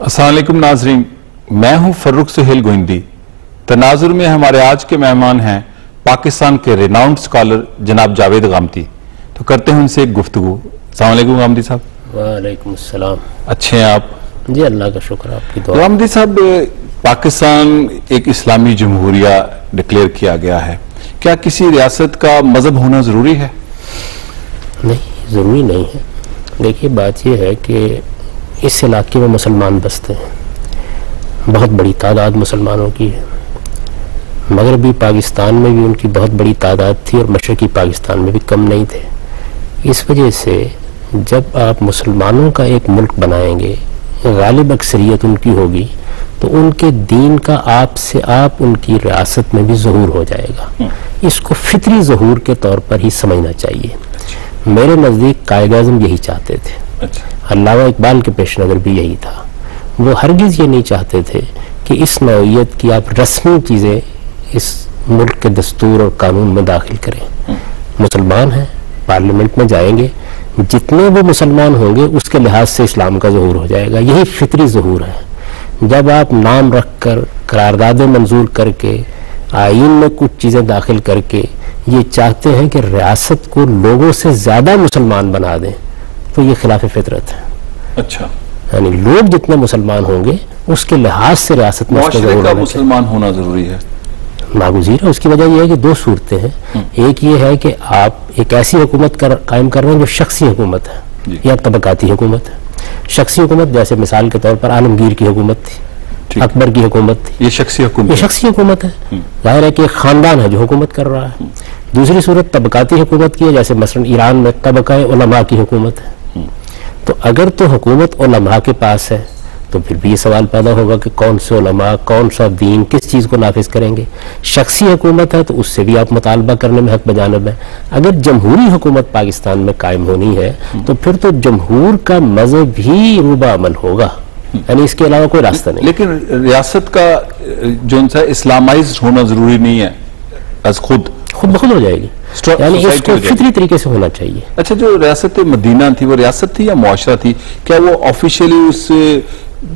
السلام علیکم ناظرین، میں ہوں فروخ سہیل گوئندی۔ تناظر میں ہمارے آج کے مہمان ہیں پاکستان کے ریناؤنڈ سکالر جناب جاوید غامدی۔ تو کرتے ہیں ان سے ایک گفتگو۔ السلام علیکم غامدی صاحب۔ وعلیکم السلام۔ اچھے ہیں آپ؟ جی اللہ کا شکر، آپ کی دعا۔ غامدی صاحب، پاکستان ایک اسلامی جمہوریہ ڈکلیئر کیا گیا ہے، کیا کسی ریاست کا مذہب ہونا ضروری ہے؟ نہیں، ضروری نہیں ہے۔ دیکھیے بات یہ ہے کہ اس علاقے میں مسلمان بستے ہیں، بہت بڑی تعداد مسلمانوں کی ہے۔ مغربی پاکستان میں بھی ان کی بہت بڑی تعداد تھی اور مشرقی پاکستان میں بھی کم نہیں تھے۔ اس وجہ سے جب آپ مسلمانوں کا ایک ملک بنائیں گے، غالب اکثریت ان کی ہوگی، تو ان کے دین کا آپ سے آپ ان کی ریاست میں بھی ظہور ہو جائے گا۔ اس کو فطری ظہور کے طور پر ہی سمجھنا چاہیے۔ میرے نزدیک قائد اعظم یہی چاہتے تھے، علامہ اقبال کے پیش نظر بھی یہی تھا۔ وہ ہرگز یہ نہیں چاہتے تھے کہ اس نوعیت کی آپ رسمی چیزیں اس ملک کے دستور اور قانون میں داخل کریں۔ مسلمان ہیں، پارلیمنٹ میں جائیں گے، جتنے وہ مسلمان ہوں گے اس کے لحاظ سے اسلام کا ظہور ہو جائے گا۔ یہی فطری ظہور ہے۔ جب آپ نام رکھ کر، قراردادیں منظور کر کے، آئین میں کچھ چیزیں داخل کر کے یہ چاہتے ہیں کہ ریاست کو لوگوں سے زیادہ مسلمان بنا دیں، تو یہ خلاف فطرت ہے۔ اچھا، یعنی لوگ جتنے مسلمان ہوں گے اس کے لحاظ سے ریاست میں معاشرے کا مسلمان ہونا ضروری ہے، ناگزیر ہے۔ اس کی وجہ یہ ہے کہ دو صورتیں ہیں۔ ایک یہ ہے کہ آپ ایک ایسی حکومت قائم کر رہے ہیں جو شخصی حکومت ہے یا طبقاتی حکومت ہے۔ شخصی حکومت جیسے مثال کے طور پر عالمگیر کی حکومت تھی، اکبر کی حکومت تھی، یہ شخصی حکومت، یہ شخصی حکومت ہے۔ ظاہر ہے کہ ایک خاندان ہے جو حکومت کر رہا ہے۔ دوسری صورت طبقاتی حکومت کی ہے، جیسے مثلا ایران میں طبقہ علماء کی حکومت ہے۔ تو اگر تو حکومت علماء کے پاس ہے تو پھر بھی یہ سوال پیدا ہوگا کہ کون سے علماء، کون سا دین، کس چیز کو نافذ کریں گے۔ شخصی حکومت ہے تو اس سے بھی آپ مطالبہ کرنے میں حق بجانب ہے۔ اگر جمہوری حکومت پاکستان میں قائم ہونی ہے تو پھر تو جمہور کا مذہب ہی روبہ عمل ہوگا، یعنی اس کے علاوہ کوئی راستہ نہیں۔ لیکن ریاست کا جو اسلامائزڈ ہونا ضروری نہیں ہے، از خود بخود ہو جائے گی، یعنی اس کو فطری طریقے سے ہونا چاہیے۔ اچھا، جو ریاست مدینہ تھی وہ ریاست تھی یا معاشرہ تھی؟ کیا وہ آفیشیلی اس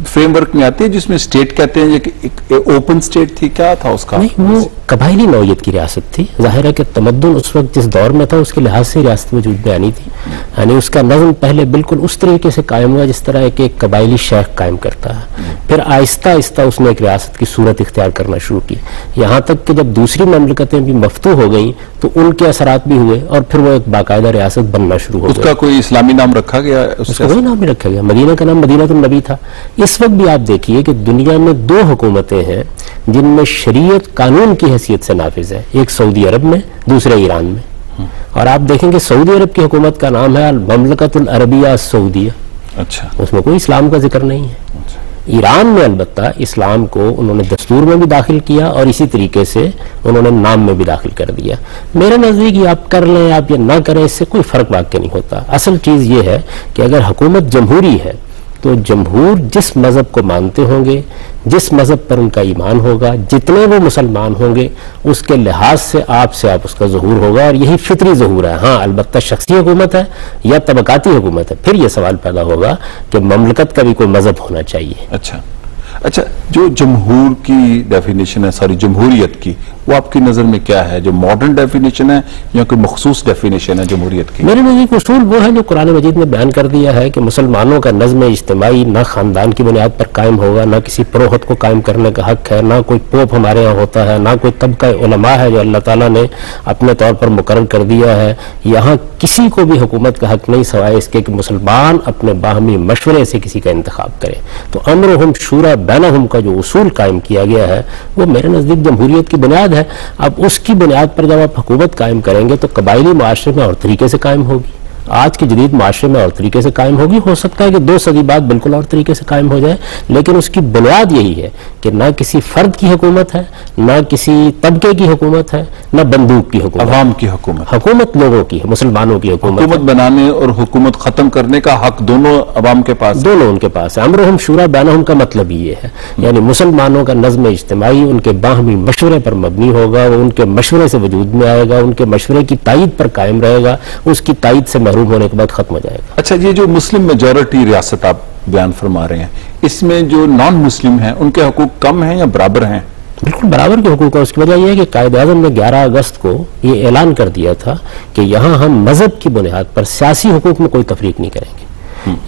فریم ورک میں آتی ہے جس میں اسٹیٹ کہتے ہیں کہ ایک اوپن اسٹیٹ تھی؟ کیا تھا اس کا؟ نہیں، وہ قبائلی نوعیت کی ریاست تھی۔ ظاہر ہے کہ تمدن اس وقت جس دور میں تھا اس کے لحاظ سے ریاست وجود میں آنی تھی، یعنی اس کا نظم پہلے بالکل اس طریقے سے قائم ہوا جس طرح ایک قبائلی شیخ قائم کرتا ہے، پھر آہستہ آہستہ اس نے ایک ریاست کی صورت اختیار کرنا شروع کی، یہاں تک کہ جب دوسری مملکتیں بھی مفتوح ہو گئیں تو ان کے اثرات بھی ہوئے اور پھر وہ ایک باقاعدہ ریاست بننا شروع ہو گئی۔ اس کا کوئی اسلامی نام رکھا گیا؟ اس کا کوئی نام نہیں رکھا گیا۔ مدینہ کا نام مدینہ النبی تھا۔ اس وقت بھی آپ دیکھیے کہ دنیا میں دو حکومتیں ہیں جن میں شریعت قانون کی حیثیت سے نافذ ہے، ایک سعودی عرب میں، دوسرے ایران میں۔ اور آپ دیکھیں کہ سعودی عرب کی حکومت کا نام ہے المملکۃ العربیہ السعودیہ۔ اچھا، اس میں کوئی اسلام کا ذکر نہیں ہے۔ ایران میں البتہ اسلام کو انہوں نے دستور میں بھی داخل کیا اور اسی طریقے سے انہوں نے نام میں بھی داخل کر دیا۔ میرے نزدیک یہ آپ کر لیں، آپ یہ نہ کریں، اس سے کوئی فرق واقع نہیں ہوتا۔ اصل چیز یہ ہے کہ اگر حکومت جمہوری ہے تو جمہور جس مذہب کو مانتے ہوں گے، جس مذہب پر ان کا ایمان ہوگا، جتنے وہ مسلمان ہوں گے اس کے لحاظ سے آپ اس کا ظہور ہوگا، اور یہی فطری ظہور ہے۔ ہاں، البتہ شخصی حکومت ہے یا طبقاتی حکومت ہے، پھر یہ سوال پیدا ہوگا کہ مملکت کا بھی کوئی مذہب ہونا چاہیے۔ اچھا، جو جمہور کی ڈیفینیشن ہے، جمہوریت کی، وہ آپ کی نظر میں کیا ہے؟ جو ماڈرن ڈیفینیشن ہے یا کوئی مخصوص ڈیفینیشن ہے جمہوریت کی؟ میرے نزدیک اصول وہ ہے جو قرآن مجید میں بیان کر دیا ہے کہ مسلمانوں کا نظم اجتماعی نہ خاندان کی بنیاد پر قائم ہوگا، نہ کسی پروہت کو قائم کرنے کا حق ہے، نہ کوئی پوپ ہمارے ہاں ہوتا ہے، نہ کوئی طبقہ علماء ہے جو اللہ تعالیٰ نے اپنے طور پر مقرر کر دیا ہے۔ یہاں کسی کو بھی حکومت کا حق نہیں سوائے اس کے کہ مسلمان اپنے باہمی مشورے سے کسی کا انتخاب کرے۔ تو امرہم شورا بینہم کا جو اصول قائم کیا گیا ہے وہ میرے نزدیک جمہوریت کی بنیاد ہے۔ اب اس کی بنیاد پر جب آپ حکومت قائم کریں گے تو قبائلی معاشرے میں اور طریقے سے قائم ہوگی، آج کے جدید معاشرے میں اور طریقے سے قائم ہوگی۔ ہو سکتا ہے کہ 2 صدی بعد بالکل اور طریقے سے قائم ہو جائے، لیکن اس کی بنیاد یہی ہے کہ نہ کسی فرد کی حکومت ہے، نہ کسی طبقے کی حکومت ہے، نہ بندوق کی حکومت، عوام کی حکومت۔ حکومت لوگوں کی ہے، مسلمانوں کی حکومت۔ حکومت بنانے اور حکومت ختم کرنے کا حق دونوں عوام کے پاس، دونوں ان کے پاس ہے۔ امرہم شورا بینہم کا مطلب یہ ہے، یعنی مسلمانوں کا نظم اجتماعی ان کے باہمی مشورے پر مبنی ہوگا، وہ ان کے مشورے سے وجود میں آئے گا، ان کے مشورے کی تائید پر قائم رہے گا، اس کی تائید سے محروم ہونے کے بعد ختم ہو جائے گا۔ اچھا، یہ جو مسلم میجورٹی ریاست آپ بیان فرما رہے ہیں، اس میں جو نان مسلم ہیں ان کے حقوق کم ہیں یا برابر ہیں؟ بالکل برابر کے حقوق ہے. اس کی وجہ یہ ہے کہ قائد اعظم نے 11 اگست کو یہ اعلان کر دیا تھا کہ یہاں ہم مذہب کی بنیاد پر سیاسی حقوق میں کوئی تفریق نہیں کریں گے.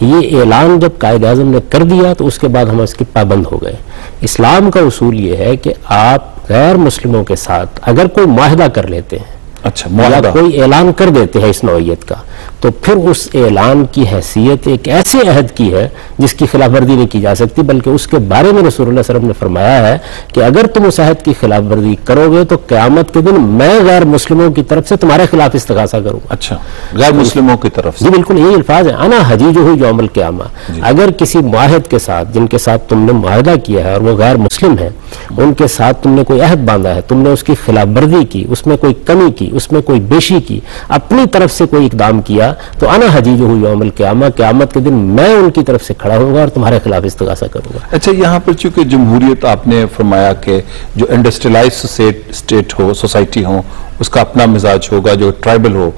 یہ اعلان جب قائد اعظم نے کر دیا تو اس کے بعد ہم اس کے پابند ہو گئے. اسلام کا اصول یہ ہے کہ آپ غیر مسلموں کے ساتھ اگر کوئی معاہدہ کر لیتے ہیں، اچھا، یا کوئی اعلان کر دیتے ہیں اس نوعیت کا، تو پھر اس اعلان کی حیثیت ایک ایسے عہد کی ہے جس کی خلاف ورزی نہیں کی جا سکتی، بلکہ اس کے بارے میں رسول اللہ صلی اللہ علیہ وسلم نے فرمایا ہے کہ اگر تم اس عہد کی خلاف ورزی کرو گے تو قیامت کے دن میں غیر مسلموں کی طرف سے تمہارے خلاف استغاثہ کروں گا. اچھا، غیر مسلموں کی طرف سے؟ جی بالکل، یہی الفاظ ہیں، انا حجیجہ یوم القیامہ. اگر کسی معاہد کے ساتھ، جن کے ساتھ تم نے معاہدہ کیا ہے اور وہ غیر مسلم ہیں، ان کے ساتھ تم نے کوئی عہد باندھا ہے، تم نے اس کی خلاف ورزی کی، اس میں کوئی کمی کی، اس میں کوئی بیشی کی، اپنی طرف سے کوئی اقدام کیا، تو انا حجیجہ یوم القیامہ، قیامت کے دن میں ان کی طرف سے کھڑا ہوں گا اور تمہارے خلاف استغاثہ کروں گا. اچھا، یہاں پر چونکہ جمہوریت آپ نے فرمایا کہ جو انڈسٹریلائز اسٹیٹ ہو، سوسائٹی ہو، اس کا اپنا مزاج ہوگا، جو ٹرائبل ہو،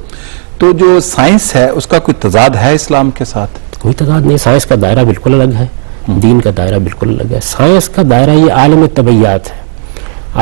تو جو سائنس ہے اس کا کوئی تضاد ہے اسلام کے ساتھ؟ کوئی تضاد نہیں. سائنس کا دائرہ بالکل الگ ہے، دین کا دائرہ بالکل الگ ہے. سائنس کا دائرہ یہ عالم طبیعیات ہے.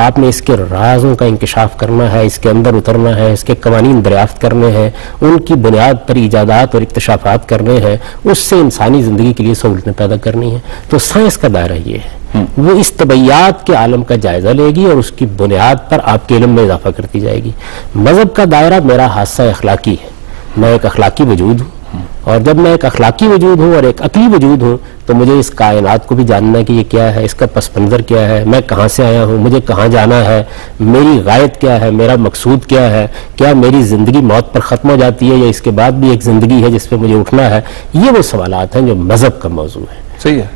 آپ نے اس کے رازوں کا انکشاف کرنا ہے، اس کے اندر اترنا ہے، اس کے قوانین دریافت کرنے ہیں، ان کی بنیاد پر ایجادات اور اکتشافات کرنے ہیں، اس سے انسانی زندگی کے لیے سہولتیں پیدا کرنی ہیں. تو سائنس کا دائرہ یہ ہے، وہ اس طبیعیات کے عالم کا جائزہ لے گی اور اس کی بنیاد پر آپ کے علم میں اضافہ کرتی جائے گی. مذہب کا دائرہ میرا حادثہ اخلاقی ہے. میں ایک اخلاقی وجود ہوں، اور جب میں ایک اخلاقی وجود ہوں اور ایک عقلی وجود ہوں تو مجھے اس کائنات کو بھی جاننا ہے کہ یہ کیا ہے، اس کا پس منظر کیا ہے، میں کہاں سے آیا ہوں، مجھے کہاں جانا ہے، میری غایت کیا ہے، میرا مقصود کیا ہے، کیا میری زندگی موت پر ختم ہو جاتی ہے یا اس کے بعد بھی ایک زندگی ہے جس پہ مجھے اٹھنا ہے. یہ وہ سوالات ہیں جو مذہب کا موضوع ہے. صحیح ہے.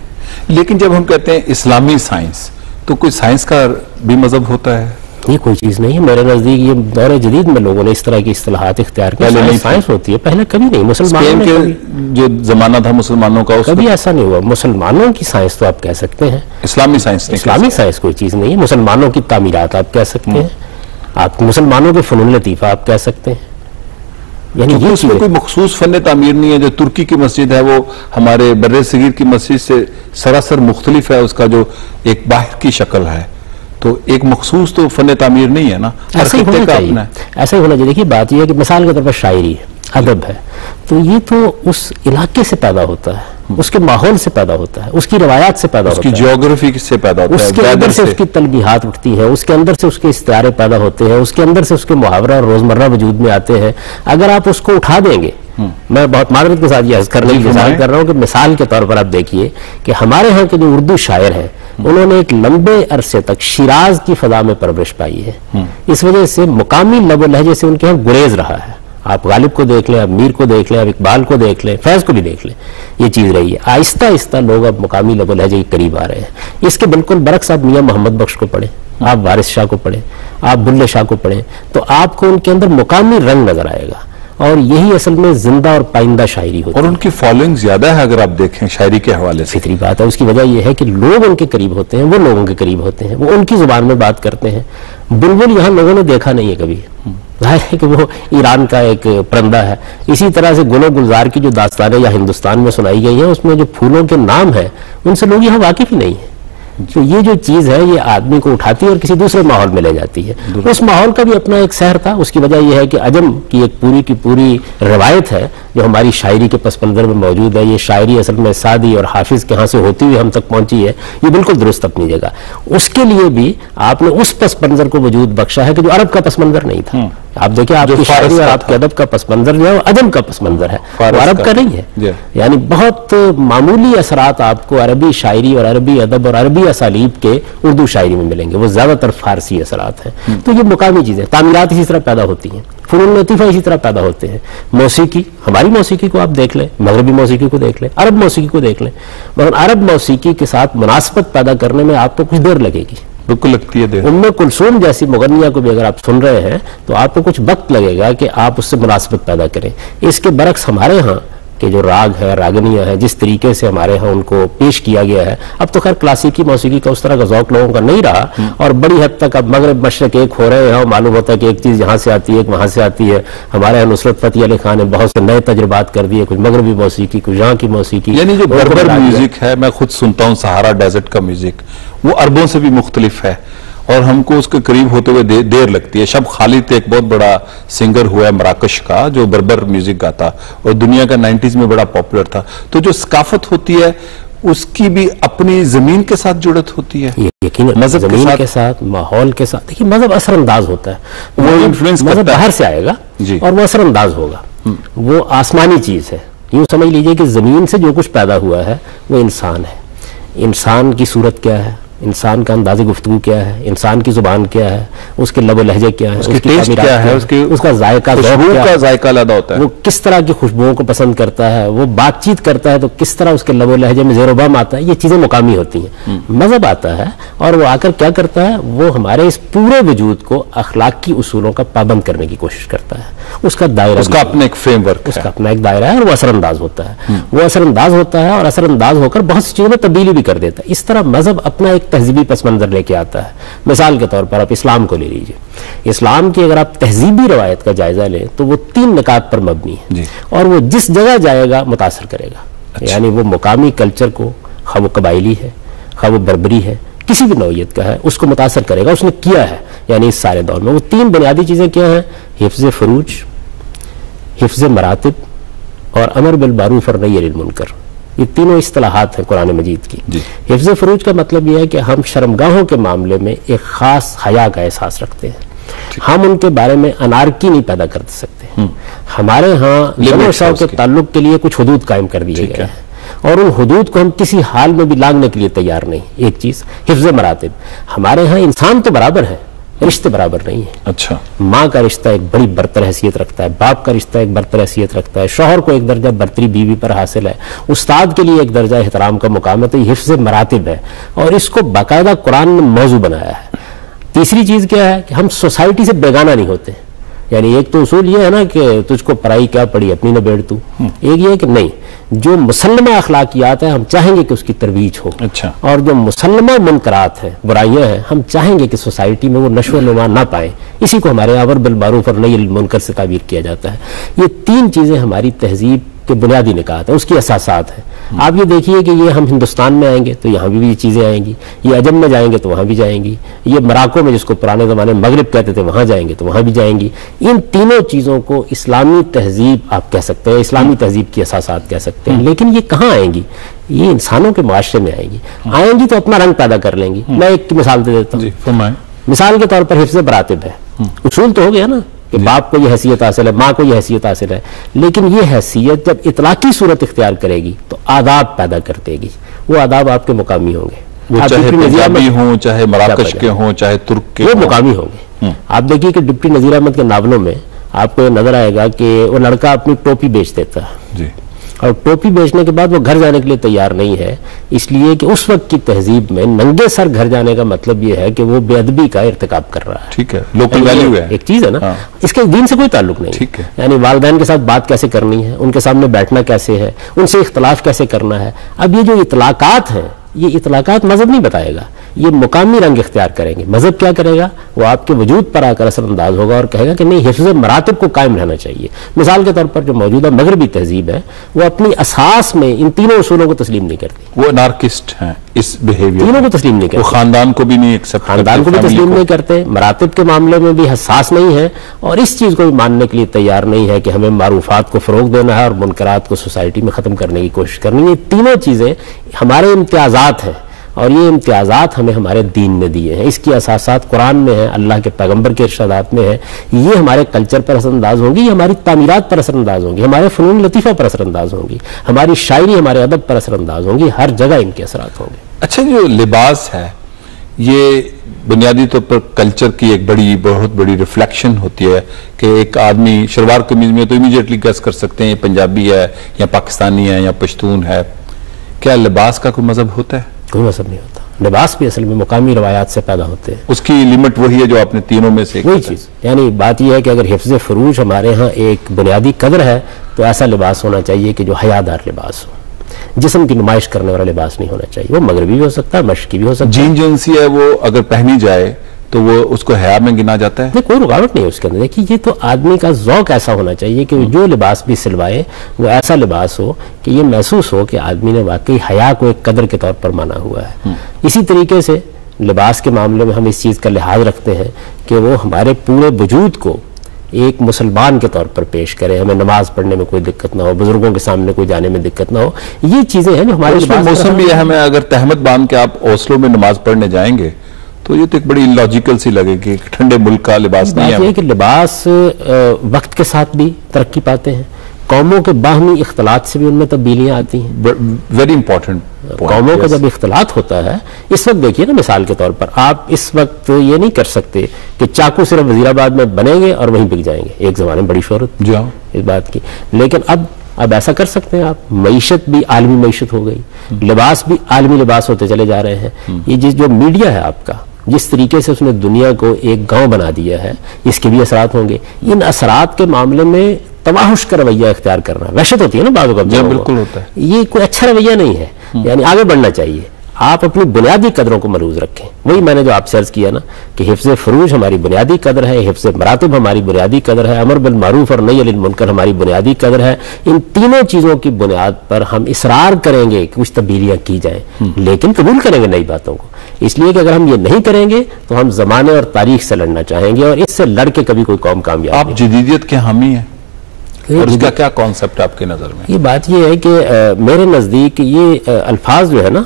لیکن جب ہم کہتے ہیں اسلامی سائنس، تو کوئی سائنس کا بھی مذہب ہوتا ہے؟ یہ کوئی چیز نہیں ہے. میرے نزدیک یہ دور جدید میں لوگوں نے اس طرح کی اصطلاحات اختیار کی. سائنس ہوتی ہے، پہلے کبھی نہیں. مسلمانوں کے جو زمانہ تھا مسلمانوں کا، کبھی ایسا نہیں ہوا. مسلمانوں کی سائنس تو آپ کہہ سکتے ہیں، اسلامی سائنس نہیں. اسلامی سائنس کوئی چیز نہیں ہے. مسلمانوں کی تعمیرات آپ کہہ سکتے ہیں، آپ مسلمانوں کے فنون لطیفہ آپ کہہ سکتے ہیں. یعنی یہ اس میں کوئی مخصوص فن تعمیر نہیں ہے. جو ترکی کی مسجد ہے وہ ہمارے بر صغیر کی مسجد سے سراسر مختلف ہے، اس کا جو ایک باہر کی شکل ہے، تو ایک مخصوص تو فن تعمیر نہیں ہے نا. ایسا ہی ہونا چاہیے. ایسا ہی ہونا چاہیے. دیکھیے بات یہ ہے کہ مثال کے طور پر شاعری ہے، ادب ہے، تو یہ تو اس علاقے سے پیدا ہوتا ہے، اس کے ماحول سے پیدا ہوتا ہے، اس کی روایات سے پیدا ہوتا ہے، اس کی جیوگرافی سے پیدا ہوتا ہے، اس کے اندر سے اس کی تلبیحات اٹھتی ہیں، اس کے اندر سے اس کے استعارے پیدا ہوتے ہیں، اس کے اندر سے اس کے محاورہ اور روزمرہ وجود میں آتے ہیں. اگر آپ اس کو اٹھا دیں گے، میں بہت معذرت کے ساتھ یہ عرض کرنے کی مثال کر رہا ہوں کہ مثال کے طور پر آپ دیکھیے کہ ہمارے ہاں کے جو اردو شاعر ہیں انہوں نے ایک لمبے عرصے تک شیراز کی فضا میں پرورش پائی ہے. اس وجہ سے مقامی لب و لہجے سے ان کے ہاں گریز رہا ہے. آپ غالب کو دیکھ لیں، آپ میر کو دیکھ لیں، آپ اقبال کو دیکھ لیں، فیض کو بھی دیکھ لیں، یہ چیز رہی ہے. آہستہ آہستہ لوگ اب مقامی لب و لہجے کے قریب آ رہے ہیں. اس کے بالکل برعکس آپ میاں محمد بخش کو پڑھیں، آپ وارث شاہ کو پڑھیں، آپ بلے شاہ کو پڑھیں، تو آپ کو ان کے اندر مقامی رنگ نظر آئے گا. اور یہی اصل میں زندہ اور پائندہ شاعری ہوتی ہے. اور ان کی فالوئنگ زیادہ ہے اگر آپ دیکھیں شاعری کے حوالے سے. فطری بات ہے. اس کی وجہ یہ ہے کہ لوگ ان کے قریب ہوتے ہیں، وہ لوگوں کے قریب ہوتے ہیں، وہ ان کی زبان میں بات کرتے ہیں. بلبل یہاں لوگوں نے دیکھا نہیں ہے کبھی. ظاہر ہے کہ وہ ایران کا ایک پرندہ ہے. اسی طرح سے گل و گلزار کی جو داستانیں یا ہندوستان میں سنائی گئی ہیں، اس میں جو پھولوں کے نام ہیں ان سے لوگ یہاں واقف ہی نہیں ہیں. تو یہ جو چیز ہے یہ آدمی کو اٹھاتی ہے اور کسی دوسرے ماحول میں لے جاتی ہے. اس ماحول کا بھی اپنا ایک سحر تھا. اس کی وجہ یہ ہے کہ عجم کی ایک پوری کی پوری روایت ہے جو ہماری شاعری کے پس منظر میں موجود ہے. یہ شاعری اصل میں سعدی اور حافظ کے ہاں سے ہوتی ہوئی ہم تک پہنچی ہے. یہ بالکل درست اپنی جگہ. اس کے لیے بھی آپ نے اس پس منظر کو وجود بخشا ہے کہ جو عرب کا پس منظر نہیں تھا. آپ دیکھیں آپ کی شاعری اور آپ کے ادب کا پس منظر جو ہے وہ عجم کا پس منظر ہے، وہ عرب کا نہیں ہے. یعنی بہت معمولی اثرات آپ کو عربی شاعری اور عربی ادب اور عربی اسالیب کے اردو شاعری میں ملیں گے. وہ زیادہ تر فارسی اثرات ہیں. تو یہ مقامی چیزیں، تعمیرات اسی طرح پیدا ہوتی ہیں، فنون لطیفہ اسی طرح پیدا ہوتے ہیں. موسیقی، ہماری موسیقی کو آپ دیکھ لیں، مغربی موسیقی کو دیکھ لیں، عرب موسیقی کو دیکھ لیں، مگر عرب موسیقی کے ساتھ مناسبت پیدا کرنے میں آپ کو کچھ دیر لگے گی. بالکل لگتی ہے دیر. ام کلثوم جیسی مغنیہ کو بھی اگر آپ سن رہے ہیں تو آپ کو کچھ وقت لگے گا کہ آپ اس سے مناسبت پیدا کریں. اس کے برعکس ہمارے ہاں کہ جو راگ ہے، راگنیاں ہیں، جس طریقے سے ہمارے ہاں ان کو پیش کیا گیا ہے. اب تو خیر کلاسیکی موسیقی کا اس طرح کا ذوق لوگوں کا نہیں رہا، اور بڑی حد تک اب مغرب مشرق ایک ہو رہے ہیں، اور معلوم ہوتا ہے کہ ایک چیز یہاں سے آتی ہے، ایک وہاں سے آتی ہے. ہمارے یہاں نصرت فتح علی خان نے بہت سے نئے تجربات کر دیے، کچھ مغربی موسیقی، کچھ یہاں کی موسیقی. یعنی جو بربر میوزک ہے، میں خود سنتا ہوں سہارا ڈیزرٹ کا میوزک، وہ عربوں سے بھی مختلف ہے اور ہم کو اس کے قریب ہوتے ہوئے دیر لگتی ہے. شب خالد ایک بہت بڑا سنگر ہوا ہے مراکش کا جو بربر میوزک گاتا اور دنیا کا 90s میں بڑا پاپولر تھا. تو جو ثقافت ہوتی ہے اس کی بھی اپنی زمین کے ساتھ جڑت ہوتی ہے، یقیناً زمین کے ساتھ، ماحول کے ساتھ. دیکھیے مذہب اثر انداز ہوتا ہے، وہ انفلوئنس مذہب باہر سے آئے گا اور وہ اثر انداز ہوگا. وہ آسمانی چیز ہے. یوں سمجھ لیجئے کہ زمین سے جو کچھ پیدا ہوا ہے وہ انسان ہے. انسان کی صورت کیا ہے، انسان کا انداز گفتگو کیا ہے، انسان کی زبان کیا ہے، اس کے لب و لہجے کیا ہے، اس کی ٹیسٹ کیا ہے، اس کا ذائقہ، خوشبو کا ذائقہ علیحدہ ہوتا ہے، وہ کس طرح کی خوشبوؤں کو پسند کرتا ہے، وہ بات چیت کرتا ہے تو کس طرح اس کے لب و لہجے میں زیر و بم آتا ہے. یہ چیزیں مقامی ہوتی ہیں. مذہب آتا ہے اور وہ آ کر کیا کرتا ہے، وہ ہمارے اس پورے وجود کو اخلاق کی اصولوں کا پابند کرنے کی کوشش کرتا ہے. اس کا دائرہ، اس کا اپنا ایک فریم ورک، اس کا اپنا ایک دائرہ ہے اور وہ اثر انداز ہوتا ہے. وہ اثر انداز ہوتا ہے اور اثر انداز ہو کر بہت سی چیزوں میں تبدیلی بھی کر دیتا ہے. اس طرح مذہب اپنا ایک تہذیبی پس منظر لے کے آتا ہے. مثال کے طور پر آپ اسلام کو لے لیجئے. اسلام کی اگر آپ تہذیبی روایت کا جائزہ لیں تو وہ 3 نکات پر مبنی ہے اور وہ جس جگہ جائے گا متاثر کرے گا. یعنی وہ مقامی کلچر کو، خواہ وہ قبائلی ہے، خواہ وہ بربری ہے، کسی بھی نوعیت کا ہے، اس کو متاثر کرے گا. اس نے کیا ہے. یعنی اس سارے دور میں وہ 3 بنیادی چیزیں کیا ہیں؟ حفظ فروج، حفظ مراتب اور امر بالمعروف اور نہی عن المنکر. یہ تینوں اصطلاحات ہیں قرآن مجید کی. حفظ فروج کا مطلب یہ ہے کہ ہم شرمگاہوں کے معاملے میں ایک خاص حیا کا احساس رکھتے ہیں. ہم ان کے بارے میں انارکی نہیں پیدا کر سکتے. ہمارے ہاں لمٹ شو کے تعلق کے لیے کچھ حدود قائم کر دیے گئے ہیں اور ان حدود کو ہم کسی حال میں بھی لانگنے کے لیے تیار نہیں. ایک چیز حفظ مراتب. ہمارے ہاں انسان تو برابر ہے، رشتے برابر نہیں ہیں. اچھا، ماں کا رشتہ ایک بڑی برتر حیثیت رکھتا ہے، باپ کا رشتہ ایک برتر حیثیت رکھتا ہے، شوہر کو ایک درجہ برتری بیوی پر حاصل ہے، استاد کے لیے ایک درجہ احترام کا مقام ہے. تو یہ حفظ مراتب ہے اور اس کو باقاعدہ قرآن نے موضوع بنایا ہے. تیسری چیز کیا ہے کہ ہم سوسائٹی سے بیگانہ نہیں ہوتے. یعنی ایک تو اصول یہ ہے نا کہ تجھ کو پرائی کیا پڑی اپنی نہ بیڑ تو. ایک یہ ہے کہ نہیں، جو مسلمہ اخلاقیات ہیں ہم چاہیں گے کہ اس کی ترویج ہو. اچھا. اور جو مسلمہ منکرات ہیں، برائیاں ہیں، ہم چاہیں گے کہ سوسائٹی میں وہ نشو و نما نہ پائیں. اسی کو ہمارے امر بالمعروف اور نہی عن المنکر سے تعبیر کیا جاتا ہے. یہ 3 چیزیں ہماری تہذیب کے بنیادی نکات ہیں، اس کی اساسات ہیں. آپ یہ دیکھیے کہ یہ ہم ہندوستان میں آئیں گے تو یہاں بھی یہ چیزیں آئیں گی، یہ عجم میں جائیں گے تو وہاں بھی جائیں گی، یہ مراکو میں جس کو پرانے زمانے میں مغرب کہتے تھے وہاں جائیں گے تو وہاں بھی جائیں گی. ان تینوں چیزوں کو اسلامی تہذیب آپ کہہ سکتے ہیں، اسلامی تہذیب کی اساسات کہہ سکتے ہیں. لیکن یہ کہاں آئیں گی؟ یہ انسانوں کے معاشرے میں آئیں گی. آئیں گی تو اپنا رنگ پیدا کر لیں گی. میں ایک مثال دے دیتا ہوں. مثال کے طور پر حفظ مراتب ہے. اصول تو ہو گیا نا کہ باپ کو یہ حیثیت حاصل ہے، ماں کو یہ حیثیت حاصل ہے، لیکن یہ حیثیت جب اطلاقی صورت اختیار کرے گی تو آداب پیدا کر دے گی. وہ آداب آپ کے مقامی ہوں گے، وہ چاہے پنجابی ہوں، چاہے مراکش کے ہوں، چاہے ترک کے، وہ مقامی ہوں گے. آپ دیکھیے کہ ڈپٹی نذیر احمد کے ناولوں میں آپ کو یہ نظر آئے گا کہ وہ لڑکا اپنی ٹوپی بیچ دیتا ہے اور ٹوپی بیچنے کے بعد وہ گھر جانے کے لیے تیار نہیں ہے، اس لیے کہ اس وقت کی تہذیب میں ننگے سر گھر جانے کا مطلب یہ ہے کہ وہ بے ادبی کا ارتکاب کر رہا ہے. ٹھیک ہے، لوکل ویلیو ہے، ایک چیز ہے نا. اس کے دین سے کوئی تعلق نہیں. ٹھیک ہے. یعنی والدین کے ساتھ بات کیسے کرنی ہے، ان کے سامنے بیٹھنا کیسے ہے، ان سے اختلاف کیسے کرنا ہے. اب یہ جو اطلاقات ہیں، یہ اطلاقات مذہب نہیں بتائے گا، یہ مقامی رنگ اختیار کریں گے. مذہب کیا کرے گا؟ وہ آپ کے وجود پر آ کر اثر انداز ہوگا اور کہے گا کہ نہیں، حفظ مراتب کو قائم رہنا چاہیے. مثال کے طور پر جو موجودہ مغربی تہذیب ہے وہ اپنی اساس میں ان تینوں اصولوں کو تسلیم نہیں کرتی. وہ انارکسٹ ہیں اس بیہیویئر، تینوں کو تسلیم نہیں کرتے. وہ خاندان کو بھی نہیں ایکسپٹ کرتے، خاندان کو بھی تسلیم نہیں کرتے، مراتب کے معاملے میں بھی حساس نہیں ہے اور اس چیز کو بھی ماننے کے لیے تیار نہیں ہے کہ ہمیں معروفات کو فروغ دینا ہے اور منکرات کو سوسائٹی میں ختم کرنے کی کوشش کرنی ہے. یہ تینوں چیزیں ہمارے امتیازات ہیں اور یہ امتیازات ہمیں ہمارے دین نے دیے ہیں. اس کی اساسات قرآن میں ہیں، اللہ کے پیغمبر کے ارشادات میں ہیں. یہ ہمارے کلچر پر اثر انداز ہوں گی، یہ ہماری تعمیرات پر اثر انداز ہوں گی، ہمارے فنون لطیفہ پر اثر انداز ہوں گی، ہماری شاعری، ہمارے ادب پر اثر انداز ہوں گی. ہر جگہ ان کے اثرات ہوں گے. اچھا، جو لباس ہے یہ بنیادی طور پر کلچر کی ایک بہت بڑی ریفلیکشن ہوتی ہے کہ ایک آدمی شلوار قمیض میں تو امیڈیٹلی گیس کر سکتے ہیں یہ پنجابی ہے یا پاکستانی ہے یا پشتون ہے. کیا لباس کا کوئی مذہب ہوتا ہے؟ کوئی مذہب نہیں ہوتا. لباس بھی اصل میں مقامی روایات سے پیدا ہوتے ہیں. اس کی لمٹ وہی ہے جو آپ نے تینوں میں سے وہی چیز. یعنی بات یہ ہے کہ اگر حفظ فروج ہمارے ہاں ایک بنیادی قدر ہے تو ایسا لباس ہونا چاہیے کہ جو حیادار لباس ہو, جسم کی نمائش کرنے والا لباس نہیں ہونا چاہیے. وہ مغربی بھی ہو سکتا ہے, مشرقی بھی ہو سکتا ہے. جین جنسی ہے وہ اگر پہنی جائے تو وہ اس کو حیا میں گنا جاتا ہے؟ نہیں, کوئی رکاوٹ نہیں ہے اس کے اندر. دیکھیے یہ تو آدمی کا ذوق ایسا ہونا چاہیے کہ جو لباس بھی سلوائے وہ ایسا لباس ہو کہ یہ محسوس ہو کہ آدمی نے واقعی حیا کو ایک قدر کے طور پر مانا ہوا ہے. اسی طریقے سے لباس کے معاملے میں ہم اس چیز کا لحاظ رکھتے ہیں کہ وہ ہمارے پورے وجود کو ایک مسلمان کے طور پر پیش کرے. ہمیں نماز پڑھنے میں کوئی دقت نہ ہو, بزرگوں کے سامنے کوئی جانے میں دقت نہ ہو. یہ چیزیں ہیں جو ہمارے لباس موسم بھی ہے. ہمیں اگر تہمت باندھ کے آپ اوسلو میں نماز پڑھنے جائیں گے تو یہ تو ایک بڑی لاجیکل سی لگے کہ ٹھنڈے ملک کا لباس نہیں ہے. بات یہ کہ لباس وقت کے ساتھ بھی ترقی پاتے ہیں. قوموں کے باہمی اختلاط سے بھی ان میں تبدیلیاں آتی ہیں. Very important. قوموں کا جب اختلاط ہوتا ہے, اس وقت دیکھیے نا, مثال کے طور پر آپ اس وقت یہ نہیں کر سکتے کہ چاقو صرف وزیر آباد میں بنیں گے اور وہیں بک جائیں گے. ایک زمانے میں بڑی شہرت اس بات کی, لیکن اب ایسا کر سکتے ہیں آپ. معیشت بھی عالمی معیشت ہو گئی, لباس بھی عالمی لباس ہوتے چلے جا رہے ہیں. یہ جو میڈیا ہے آپ کا, جس طریقے سے اس نے دنیا کو ایک گاؤں بنا دیا ہے, اس کے بھی اثرات ہوں گے. ان اثرات کے معاملے میں تماحش کا رویہ اختیار کرنا, وحشت ہوتی ہے نا بعض اوقات, بالکل ہوتا ہے. یہ کوئی اچھا رویہ نہیں ہے. یعنی آگے بڑھنا چاہیے. آپ اپنی بنیادی قدروں کو ملحوظ رکھیں. وہی میں نے جو آپ سے عرض کیا نا کہ حفظ فروج ہماری بنیادی قدر ہے, حفظ مراتب ہماری بنیادی قدر ہے, امر بالمعروف اور نہی عن المنکر ہماری بنیادی قدر ہے. ان تینوں چیزوں کی بنیاد پر ہم اصرار کریں گے کہ کچھ تبدیلیاں کی جائیں, لیکن قبول کریں گے نئی باتوں کو. اس لیے کہ اگر ہم یہ نہیں کریں گے تو ہم زمانے اور تاریخ سے لڑنا چاہیں گے, اور اس سے لڑ کے کبھی کوئی قوم کامیاب نہیں. آپ جدیدیت کے حامی ہیں, اور اس کا کیا کانسیپٹ ہے آپ کے نظر میں؟ یہ بات یہ ہے کہ میرے نزدیک یہ الفاظ جو ہے نا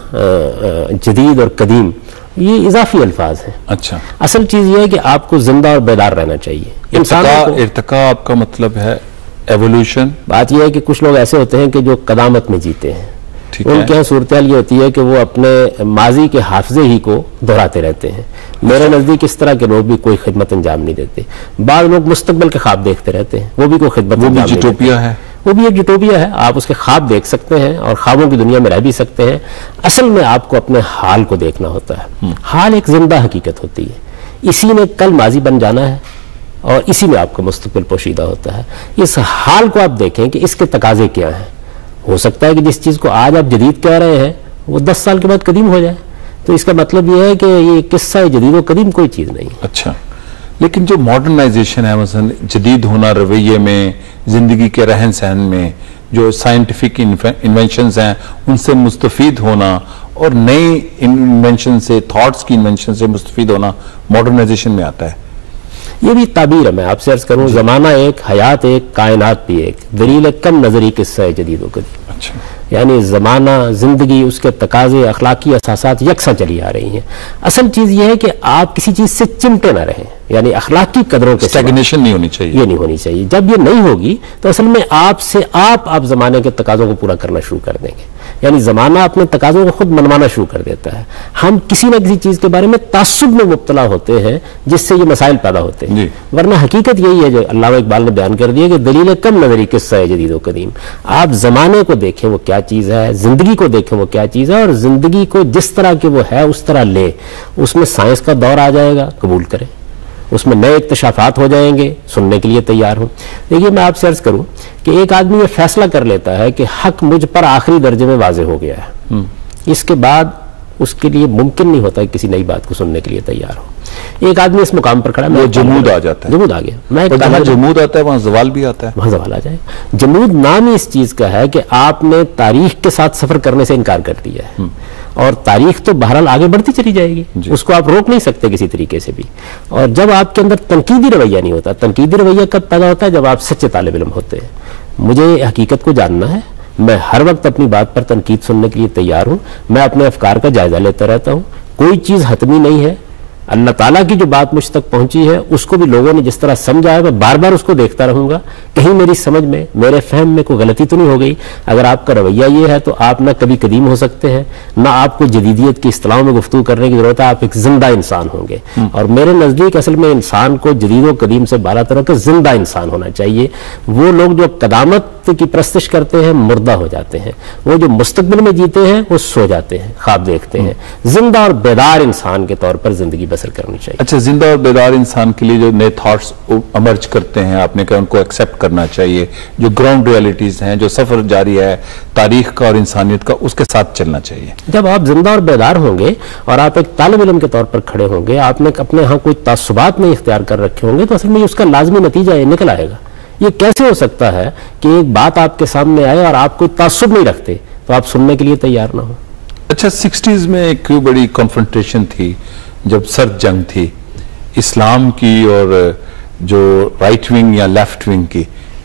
جدید اور قدیم, یہ اضافی الفاظ ہیں. اچھا, اصل چیز یہ ہے کہ آپ کو زندہ اور بیدار رہنا چاہیے. ارتقاء آپ کا مطلب ہے ایوولوشن. بات یہ ہے کہ کچھ لوگ ایسے ہوتے ہیں کہ جو قدامت میں جیتے ہیں. ان کے یہاں صورتحال یہ ہوتی ہے کہ وہ اپنے ماضی کے حافظے ہی کو دہراتے رہتے ہیں. میرے نزدیک اس طرح کے لوگ بھی کوئی خدمت انجام نہیں دیتے. بعض لوگ مستقبل کے خواب دیکھتے رہتے ہیں, وہ بھی کوئی خدمت انجام نہیں دیتے. ہے وہ بھی ایک یوٹوپیا ہے. آپ اس کے خواب دیکھ سکتے ہیں اور خوابوں کی دنیا میں رہ بھی سکتے ہیں. اصل میں آپ کو اپنے حال کو دیکھنا ہوتا ہے. حال ایک زندہ حقیقت ہوتی ہے. اسی نے کل ماضی بن جانا ہے اور اسی میں آپ کا مستقبل پوشیدہ ہوتا ہے. اس حال کو آپ دیکھیں کہ اس کے تقاضے کیا ہیں. ہو سکتا ہے کہ جس چیز کو آج آپ جدید کہہ رہے ہیں وہ 10 سال کے بعد قدیم ہو جائے. تو اس کا مطلب یہ ہے کہ یہ قصہ جدید و قدیم کوئی چیز نہیں. اچھا, لیکن جو ماڈرنائزیشن ہے, مثلا جدید ہونا رویے میں, زندگی کے رہن سہن میں, جو سائنٹیفک انوینشنز ہیں ان سے مستفید ہونا اور نئی انوینشن سے, تھاٹس کی انوینشن سے مستفید ہونا, ماڈرنائزیشن میں آتا ہے. یہ بھی تعبیر ہے. میں آپ سے عرض کروں, زمانہ ایک, حیات ایک, کائنات بھی ایک, دلیل کم نظری قصہ ہے جدید و قدیم. اچھا, یعنی زمانہ, زندگی, اس کے تقاضے, اخلاقی اساسات یکساں چلی آ رہی ہیں. اصل چیز یہ ہے کہ آپ کسی چیز سے چمٹے نہ رہیں. یعنی اخلاقی قدروں کے اسٹیگنیشن نہیں ہونی چاہیے. یہ نہیں ہونی چاہیے. جب یہ نہیں ہوگی تو اصل میں آپ زمانے کے تقاضوں کو پورا کرنا شروع کر دیں گے. یعنی زمانہ اپنے تقاضوں کو خود منوانا شروع کر دیتا ہے. ہم کسی نہ کسی چیز کے بارے میں تعصب میں مبتلا ہوتے ہیں جس سے یہ مسائل پیدا ہوتے ہیں. ورنہ حقیقت یہی ہے جو علامہ اقبال نے بیان کر دیا کہ دلیل کم نظری قصہ ہے جدید و قدیم. آپ زمانے کو دیکھیں وہ کیا چیز ہے, زندگی کو دیکھیں وہ کیا چیز ہے, اور زندگی کو جس طرح کہ وہ ہے اس طرح لیں. اس میں سائنس کا دور آ جائے گا, قبول کریں. اس میں نئے اکتشافات ہو جائیں گے, سننے کے لیے تیار ہوں. دیکھیے میں آپ سے عرض کروں کہ ایک آدمی یہ فیصلہ کر لیتا ہے کہ حق مجھ پر آخری درجے میں واضح ہو گیا ہے, اس کے بعد اس کے لیے ممکن نہیں ہوتا کہ کسی نئی بات کو سننے کے لیے تیار ہو. ایک آدمی اس مقام پر کھڑا ہے, جمود آ جاتا ہے. جمود آ گیا. جہاں جمود آتا ہے وہاں زوال بھی آتا ہے. وہاں زوال آ جائے. جمود نام ہی اس چیز کا ہے کہ آپ نے تاریخ کے ساتھ سفر کرنے سے انکار کر دیا ہے, اور تاریخ تو بہرحال آگے بڑھتی چلی جائے گی. اس کو آپ روک نہیں سکتے کسی طریقے سے بھی. اور جب آپ کے اندر تنقیدی رویہ نہیں ہوتا, تنقیدی رویہ کب پیدا ہوتا ہے؟ جب آپ سچے طالب علم ہوتے ہیں. مجھے حقیقت کو جاننا ہے, میں ہر وقت اپنی بات پر تنقید سننے کے لیے تیار ہوں. میں اپنے افکار کا جائزہ لیتا رہتا ہوں. کوئی چیز حتمی نہیں ہے. اللہ تعالیٰ کی جو بات مجھ تک پہنچی ہے اس کو بھی لوگوں نے جس طرح سمجھا ہے میں بار بار اس کو دیکھتا رہوں گا، کہیں میری سمجھ میں میرے فہم میں کوئی غلطی تو نہیں ہو گئی۔ اگر آپ کا رویہ یہ ہے تو آپ نہ کبھی قدیم ہو سکتے ہیں، نہ آپ کو جدیدیت کی اصطلاحوں میں گفتگو کرنے کی ضرورت ہے، آپ ایک زندہ انسان ہوں گے۔ اور میرے نزدیک اصل میں انسان کو جدید و قدیم سے بالا تر کے زندہ انسان ہونا چاہیے۔ وہ لوگ جو قدامت کی پرستش کرتے ہیں مردہ ہو جاتے ہیں، وہ جو مستقبل میں جیتے ہیں وہ سو جاتے ہیں، خواب دیکھتے ہیں۔ زندہ اور بیدار انسان کے طور پر زندگی بسر کرنی چاہیے۔ اچھا، زندہ اور بیدار انسان کے لیے جو نئے تھاٹس امرج کرتے ہیں، آپ نے کہا ان کو ایکسیپٹ کرنا چاہیے، جو گراؤنڈ ریئلٹیز ہیں، جو سفر جاری ہے تاریخ کا اور انسانیت کا، اس کے ساتھ چلنا چاہیے۔ جب آپ زندہ اور بیدار ہوں گے اور آپ ایک طالب علم کے طور پر کھڑے ہوں گے، آپ نے اپنے ہاں کوئی تعصبات نہیں اختیار کر رکھے ہوں گے، تو اصل میں اس کا لازمی نتیجہ یہ نکل آئے گا۔ یہ کیسے ہو سکتا ہے کہ ایک بات آپ کے سامنے آئے اور آپ کوئی تعصب نہیں رکھتے تو آپ سننے کے لیے تیار نہ ہو؟ اچھا، 60s میں ایک بڑی کنفرنٹیشن تھی جب سرد جنگ تھی اسلام کی اور جو رائٹ ونگ یا لیفٹ ونگ کی،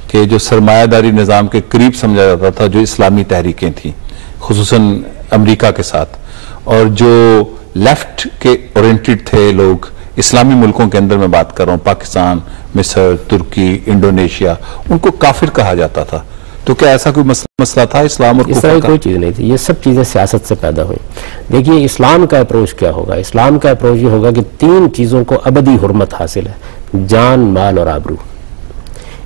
کہ جو سرمایہ داری نظام کے قریب سمجھا جاتا تھا جو اسلامی تحریکیں تھیں خصوصاً امریکہ کے ساتھ، اور جو لیفٹ کے اورینٹڈ تھے لوگ اسلامی ملکوں کے اندر، میں بات کر رہا ہوں پاکستان، مصر، ترکی، انڈونیشیا، ان کو کافر کہا جاتا تھا۔ تو کیا ایسا کوئی مسئلہ تھا اسلام اور اس طرح کوئی چیز نہیں تھی، یہ سب چیزیں سیاست سے پیدا ہوئی۔ دیکھیے اسلام کا اپروچ کیا ہوگا؟ اسلام کا اپروچ یہ ہوگا کہ 3 چیزوں کو ابدی حرمت حاصل ہے، جان، مال اور آبرو۔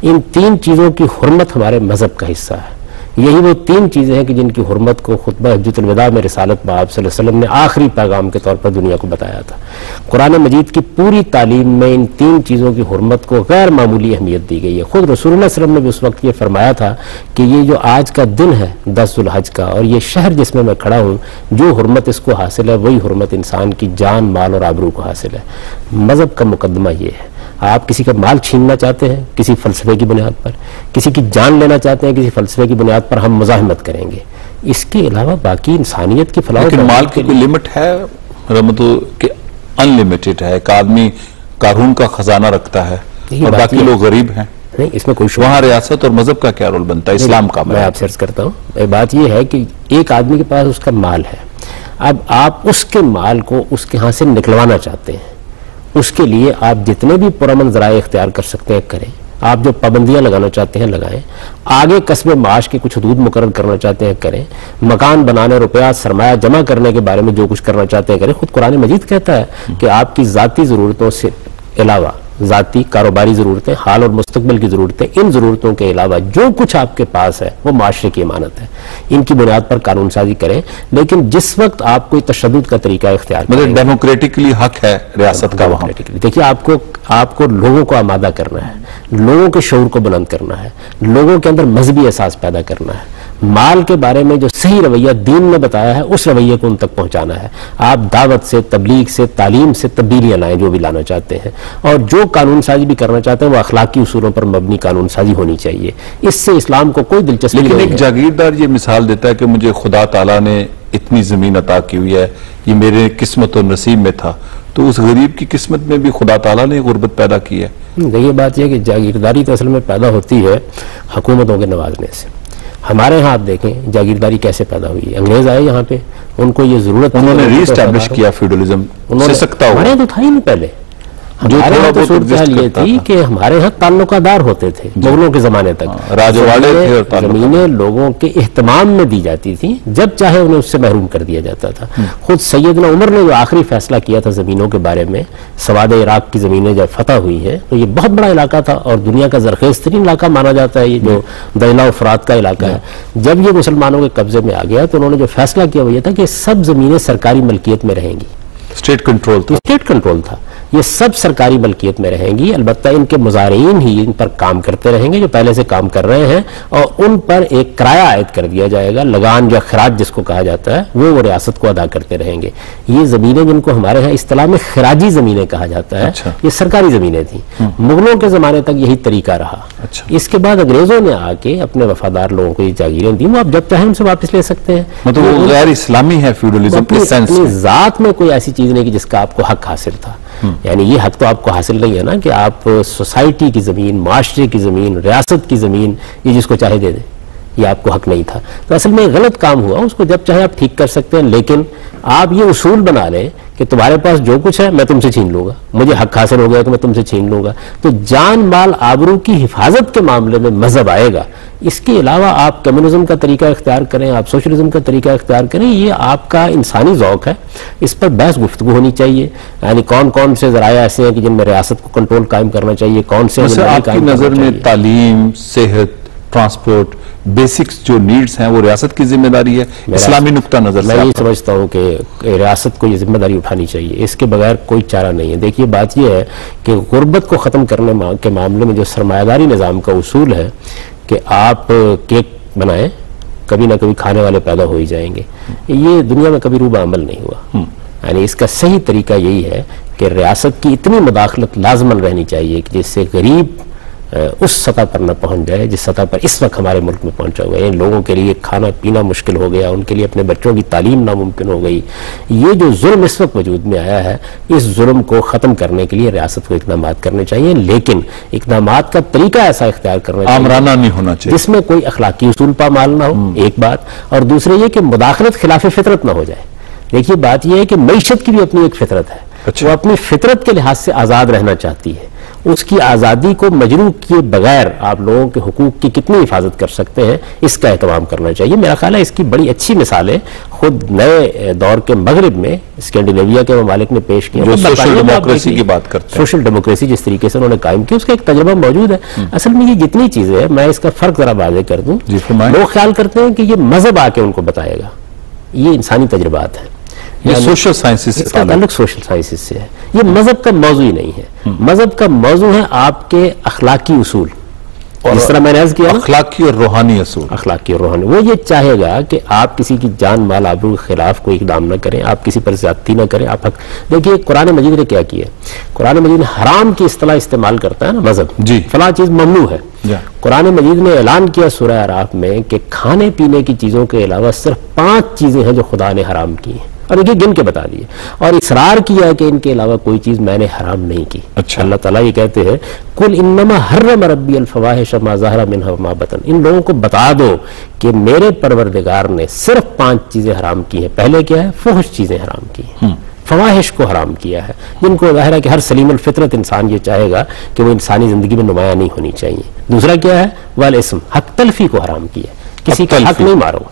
ان 3 چیزوں کی حرمت ہمارے مذہب کا حصہ ہے۔ یہی وہ 3 چیزیں ہیں کہ جن کی حرمت کو خطبہ حجۃ الوداع میں رسالت میں آپ صلی اللہ علیہ وسلم نے آخری پیغام کے طور پر دنیا کو بتایا تھا۔ قرآن مجید کی پوری تعلیم میں ان 3 چیزوں کی حرمت کو غیر معمولی اہمیت دی گئی ہے۔ خود رسول اللہ صلی اللہ علیہ وسلم نے بھی اس وقت یہ فرمایا تھا کہ یہ جو آج کا دن ہے 10 ذو الحج کا، اور یہ شہر جس میں کھڑا ہوں، جو حرمت اس کو حاصل ہے وہی حرمت انسان کی جان، مال اور آبرو کو حاصل ہے۔ مذہب کا مقدمہ یہ ہے۔ آپ کسی کا مال چھیننا چاہتے ہیں کسی فلسفے کی بنیاد پر، کسی کی جان لینا چاہتے ہیں کسی فلسفے کی بنیاد پر، ہم مزاحمت کریں گے۔ اس کے علاوہ باقی انسانیت کی فلاح، لیکن مال کی کوئی لمٹ ہے؟ کہ ان لمیٹڈ ہے، ایک آدمی قارون کا خزانہ رکھتا ہے اور باقی لوگ غریب ہیں؟ نہیں، اس میں کوئی شبہ وہاں ریاست اور مذہب کا کیا رول بنتا ہے اسلام کا؟ میں آپ سے عرض کرتا ہوں، بات یہ ہے کہ ایک آدمی کے پاس اس کا مال ہے، اب آپ اس کے مال کو اس کے ہاں سے نکلوانا چاہتے ہیں، اس کے لیے آپ جتنے بھی پرامن ذرائع اختیار کر سکتے ہیں کریں، آپ جو پابندیاں لگانا چاہتے ہیں لگائیں، آگے کسب معاش کے کچھ حدود مقرر کرنا چاہتے ہیں کریں، مکان بنانے، روپیہ سرمایہ جمع کرنے کے بارے میں جو کچھ کرنا چاہتے ہیں کریں۔ خود قرآن مجید کہتا ہے کہ آپ کی ذاتی ضرورتوں سے علاوہ، ذاتی کاروباری ضرورتیں، حال اور مستقبل کی ضرورتیں، ان ضرورتوں کے علاوہ جو کچھ آپ کے پاس ہے وہ معاشرے کی امانت ہے، ان کی بنیاد پر قانون سازی کریں۔ لیکن جس وقت آپ کوئی تشدد کا طریقہ اختیار کریں، مطلب ڈیموکریٹکلی حق ہے ریاست کا وہاں؟ دیکھیے آپ کو لوگوں کو آمادہ کرنا ہے، لوگوں کے شعور کو بلند کرنا ہے، لوگوں کے اندر مذہبی احساس پیدا کرنا ہے، مال کے بارے میں جو صحیح رویہ دین نے بتایا ہے اس رویے کو ان تک پہنچانا ہے۔ آپ دعوت سے، تبلیغ سے، تعلیم سے تبدیلیاں لائیں جو بھی لانا چاہتے ہیں، اور جو قانون سازی بھی کرنا چاہتے ہیں وہ اخلاقی اصولوں پر مبنی قانون سازی ہونی چاہیے۔ اس سے اسلام کو کوئی دلچسپی نہیں ہے۔ لیکن ایک جاگیردار یہ مثال دیتا ہے کہ مجھے خدا تعالیٰ نے اتنی زمین عطا کی ہوئی ہے، یہ میرے قسمت و نصیب میں تھا، تو اس غریب کی قسمت میں بھی خدا تعالیٰ نے غربت پیدا کی ہے۔ یہ بات یہ ہے کہ جاگیرداری تو اصل میں پیدا ہوتی ہے حکومتوں کے نوازنے سے۔ ہمارے ہاں آپ دیکھیں جاگیرداری کیسے پیدا ہوئی ہے، انگریز آئے یہاں پہ، ان کو یہ ضرورت، انہوں نے ری اسٹیبلش کیا فیوڈلزم، ہمارے تو تھا ہی نہیں پہلے۔ ہمارے یہاں تو صورتحال یہ تھی کہ ہمارے یہاں تعلقہ دار ہوتے تھے مغلوں کے زمانے تک، راجواڑے تھے اور زمینیں لوگوں کے اہتمام میں دی جاتی تھیں، جب چاہے انہیں اس سے محروم کر دیا جاتا تھا۔ خود سیدنا عمر نے جو آخری فیصلہ کیا تھا زمینوں کے بارے میں، سواد عراق کی زمینیں جب فتح ہوئی ہیں تو یہ بہت بڑا علاقہ تھا اور دنیا کا زرخیز ترین علاقہ مانا جاتا ہے یہ جو دجلہ و فرات کا علاقہ ہے۔ جب یہ مسلمانوں کے قبضے میں آ گیا تو انہوں نے جو فیصلہ کیا وہ یہ تھا کہ سب زمینیں سرکاری ملکیت میں رہیں گی۔ اسٹیٹ کنٹرول تھا، اسٹیٹ کنٹرول تھا، یہ سب سرکاری ملکیت میں رہیں گی، البتہ ان کے مزارعین ہی ان پر کام کرتے رہیں گے جو پہلے سے کام کر رہے ہیں، اور ان پر ایک کرایہ عائد کر دیا جائے گا، لگان یا خراج جس کو کہا جاتا ہے، وہ ریاست کو ادا کرتے رہیں گے۔ یہ زمینیں جن کو ہمارے ہاں اصطلاح میں خراجی زمینیں کہا جاتا ہے، یہ سرکاری زمینیں تھیں۔ مغلوں کے زمانے تک یہی طریقہ رہا۔ اس کے بعد انگریزوں نے آ کے اپنے وفادار لوگوں کو یہ جاگیریں دی، وہ آپ جب چاہیں ان سے واپس لے سکتے ہیں۔ مطلب وہ غیر اسلامی ہے فیوڈلزم کے سینس اپنی ذات میں کوئی ایسی چیز نہیں کہ جس کا آپ کو حق حاصل تھا، یعنی یہ حق تو آپ کو حاصل نہیں ہے نا کہ آپ سوسائٹی کی زمین، معاشرے کی زمین، ریاست کی زمین، یہ جس کو چاہے دے دیں، یہ آپ کو حق نہیں تھا. تو اصل میں غلط کام ہوا, اس کو جب چاہے آپ ٹھیک کر سکتے ہیں, لیکن آپ یہ اصول بنا لیں کہ تمہارے پاس جو کچھ ہے میں تم سے چھین لوں گا, مجھے حق حاصل ہو گیا تو میں تم سے چھین لوں گا. تو جان مال آبرو کی حفاظت کے معاملے میں مذہب آئے گا. اس کے علاوہ آپ کمیونزم کا طریقہ اختیار کریں, آپ سوشلزم کا طریقہ اختیار کریں, یہ آپ کا انسانی ذوق ہے, اس پر بحث گفتگو ہونی چاہیے. یعنی کون کون سے ذرائع ایسے ہیں کہ جن میں ریاست کو کنٹرول قائم کرنا چاہیے, کون سے آپ کی نظر میں تعلیم, صحت, ٹرانسپورٹ, بیسکس جو نیڈز ہیں وہ ریاست کی ذمہ داری ہے اسلامی نقطہ نظر سے؟ میں یہ سمجھتا ہوں کہ ریاست کو یہ ذمہ داری اٹھانی چاہیے, اس کے بغیر کوئی چارہ نہیں ہے. دیکھیے بات یہ ہے کہ غربت کو ختم کرنے کے معاملے میں جو سرمایہ داری نظام کا اصول ہے کہ آپ کیک بنائیں, کبھی نہ کبھی کھانے والے پیدا ہو ہی جائیں گے, یہ دنیا میں کبھی روبہ عمل نہیں ہوا. یعنی اس کا صحیح طریقہ یہی ہے کہ ریاست کی اتنی مداخلت لازماً رہنی چاہیے کہ جس سے غریب اس سطح پر نہ پہنچ جائے جس سطح پر اس وقت ہمارے ملک میں پہنچا ہوا ہے. یعنی لوگوں کے لیے کھانا پینا مشکل ہو گیا, ان کے لیے اپنے بچوں کی تعلیم ناممکن ہو گئی. یہ جو ظلم اس وقت وجود میں آیا ہے, اس ظلم کو ختم کرنے کے لیے ریاست کو اقدامات کرنے چاہیے, لیکن اقدامات کا طریقہ ایسا اختیار کرنا چاہیے آمرانہ نہیں ہونا چاہیے, جس میں کوئی اخلاقی اصول پامال نہ ہو, ایک بات. اور دوسرے یہ کہ مداخلت خلاف فطرت نہ ہو جائے. دیکھیے بات یہ ہے کہ معیشت کی بھی اپنی ایک فطرت ہے, وہ اپنی فطرت کے لحاظ سے آزاد رہنا چاہتی ہے. اس کی آزادی کو مجروح کیے بغیر آپ لوگوں کے حقوق کی کتنی حفاظت کر سکتے ہیں, اس کا اہتمام کرنا چاہیے. میرا خیال ہے اس کی بڑی اچھی مثالیں خود نئے دور کے مغرب میں اسکینڈینیویا کے ممالک نے پیش کی, جو سوشل ڈیموکریسی کی بات کرتے ہیں. سوشل ڈیموکریسی جس طریقے سے انہوں نے قائم کی, اس کا ایک تجربہ موجود ہے. اصل میں یہ جتنی چیزیں ہیں, میں اس کا فرق ذرا واضح کر دوں. لوگ خیال کرتے ہیں کہ یہ مذہب آ کے ان کو بتائے گا, یہ انسانی تجربات ہیں. یہ سوشل سائنسز سے تعلق سوشل سائنسز سے ہے, یہ مذہب کا موضوع ہی نہیں ہے. مذہب کا موضوع ہے آپ کے اخلاقی اصول, اور اس طرح میں نے عرض کیا اخلاقی اور روحانی اصول. اخلاقی اور روحانی, وہ یہ چاہے گا کہ آپ کسی کی جان مال آبرو کے خلاف کوئی اقدام نہ کریں, آپ کسی پر زیادتی نہ کریں. آپ دیکھیے قرآن مجید نے کیا کیا ہے, قرآن مجید نے حرام کی اصطلاح استعمال کرتا ہے نا مذہب, فلاں چیز ممنوع ہے. قرآن مجید نے اعلان کیا سورہ اعراف میں کہ کھانے پینے کی چیزوں کے علاوہ صرف 5 چیزیں ہیں جو خدا نے حرام کی ہیں, اور یہ گن کے بتا دیے, اور اصرار کیا کہ ان کے علاوہ کوئی چیز میں نے حرام نہیں کی. اللہ تعالیٰ یہ کہتے ہیں قل انما حرم ربی الفواحش ما ظہر منها وما بطن, ان لوگوں کو بتا دو کہ میرے پروردگار نے صرف 5 چیزیں حرام کی ہیں. پہلے کیا ہے, فحش چیزیں حرام کی ہیں, فواحش کو حرام کیا ہے, جن کو ظاہر ہے کہ ہر سلیم الفطرت انسان یہ چاہے گا کہ وہ انسانی زندگی میں نمایاں نہیں ہونی چاہیے. دوسرا کیا ہے, والاسم, حق تلفی کو حرام کیا, کسی کا حق نہیں مارو,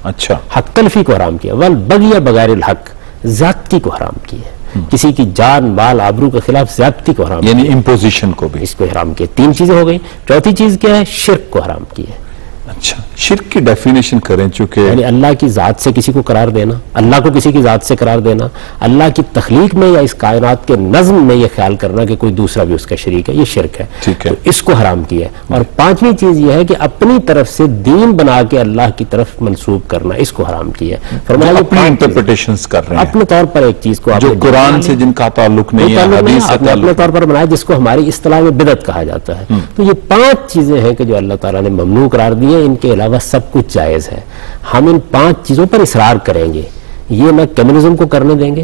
حق تلفی کو حرام کیا. والبغی بغیر الحق, زیادتی کو حرام کی ہے, کسی کی جان مال آبرو کے خلاف زیادتی کو حرام, یعنی امپوزیشن کو بھی, اس کو حرام کیا. 3 چیزیں ہو گئی. چوتھی چیز کیا ہے, شرک کو حرام کی ہے. اچھا, شرک کی ڈیفینیشن کریں, چونکہ یعنی اللہ کی ذات سے کسی کو قرار دینا, اللہ کو کسی کی ذات سے قرار دینا, اللہ کی تخلیق میں یا اس کائنات کے نظم میں یہ خیال کرنا کہ کوئی دوسرا بھی اس کا شریک ہے, یہ شرک ہے. تو اس کو حرام کیا ہے. اور 5ویں چیز یہ ہے کہ اپنی طرف سے دین بنا کے اللہ کی طرف منسوب کرنا, اس کو حرام کیا ہے. فرمایا اپنی انٹرپریٹیشنز کر رہے ہیں اپنے طور پر, ایک چیز کو جو قرآن سے جن کا تعلق نہیں ہے, حدیث سے تعلق, اپنے طور پر بنایا, جس کو ہماری اصطلاح میں بدعت کہا جاتا ہے. تو یہ 5 چیزیں ہیں کہ جو اللہ تعالیٰ نے ممنوع قرار دی ہیں, ان کے علاوہ سب کچھ جائز ہے. ہم ان 5 چیزوں پر اصرار کریں گے, یہ نہ کمیونزم کو کرنے دیں گے,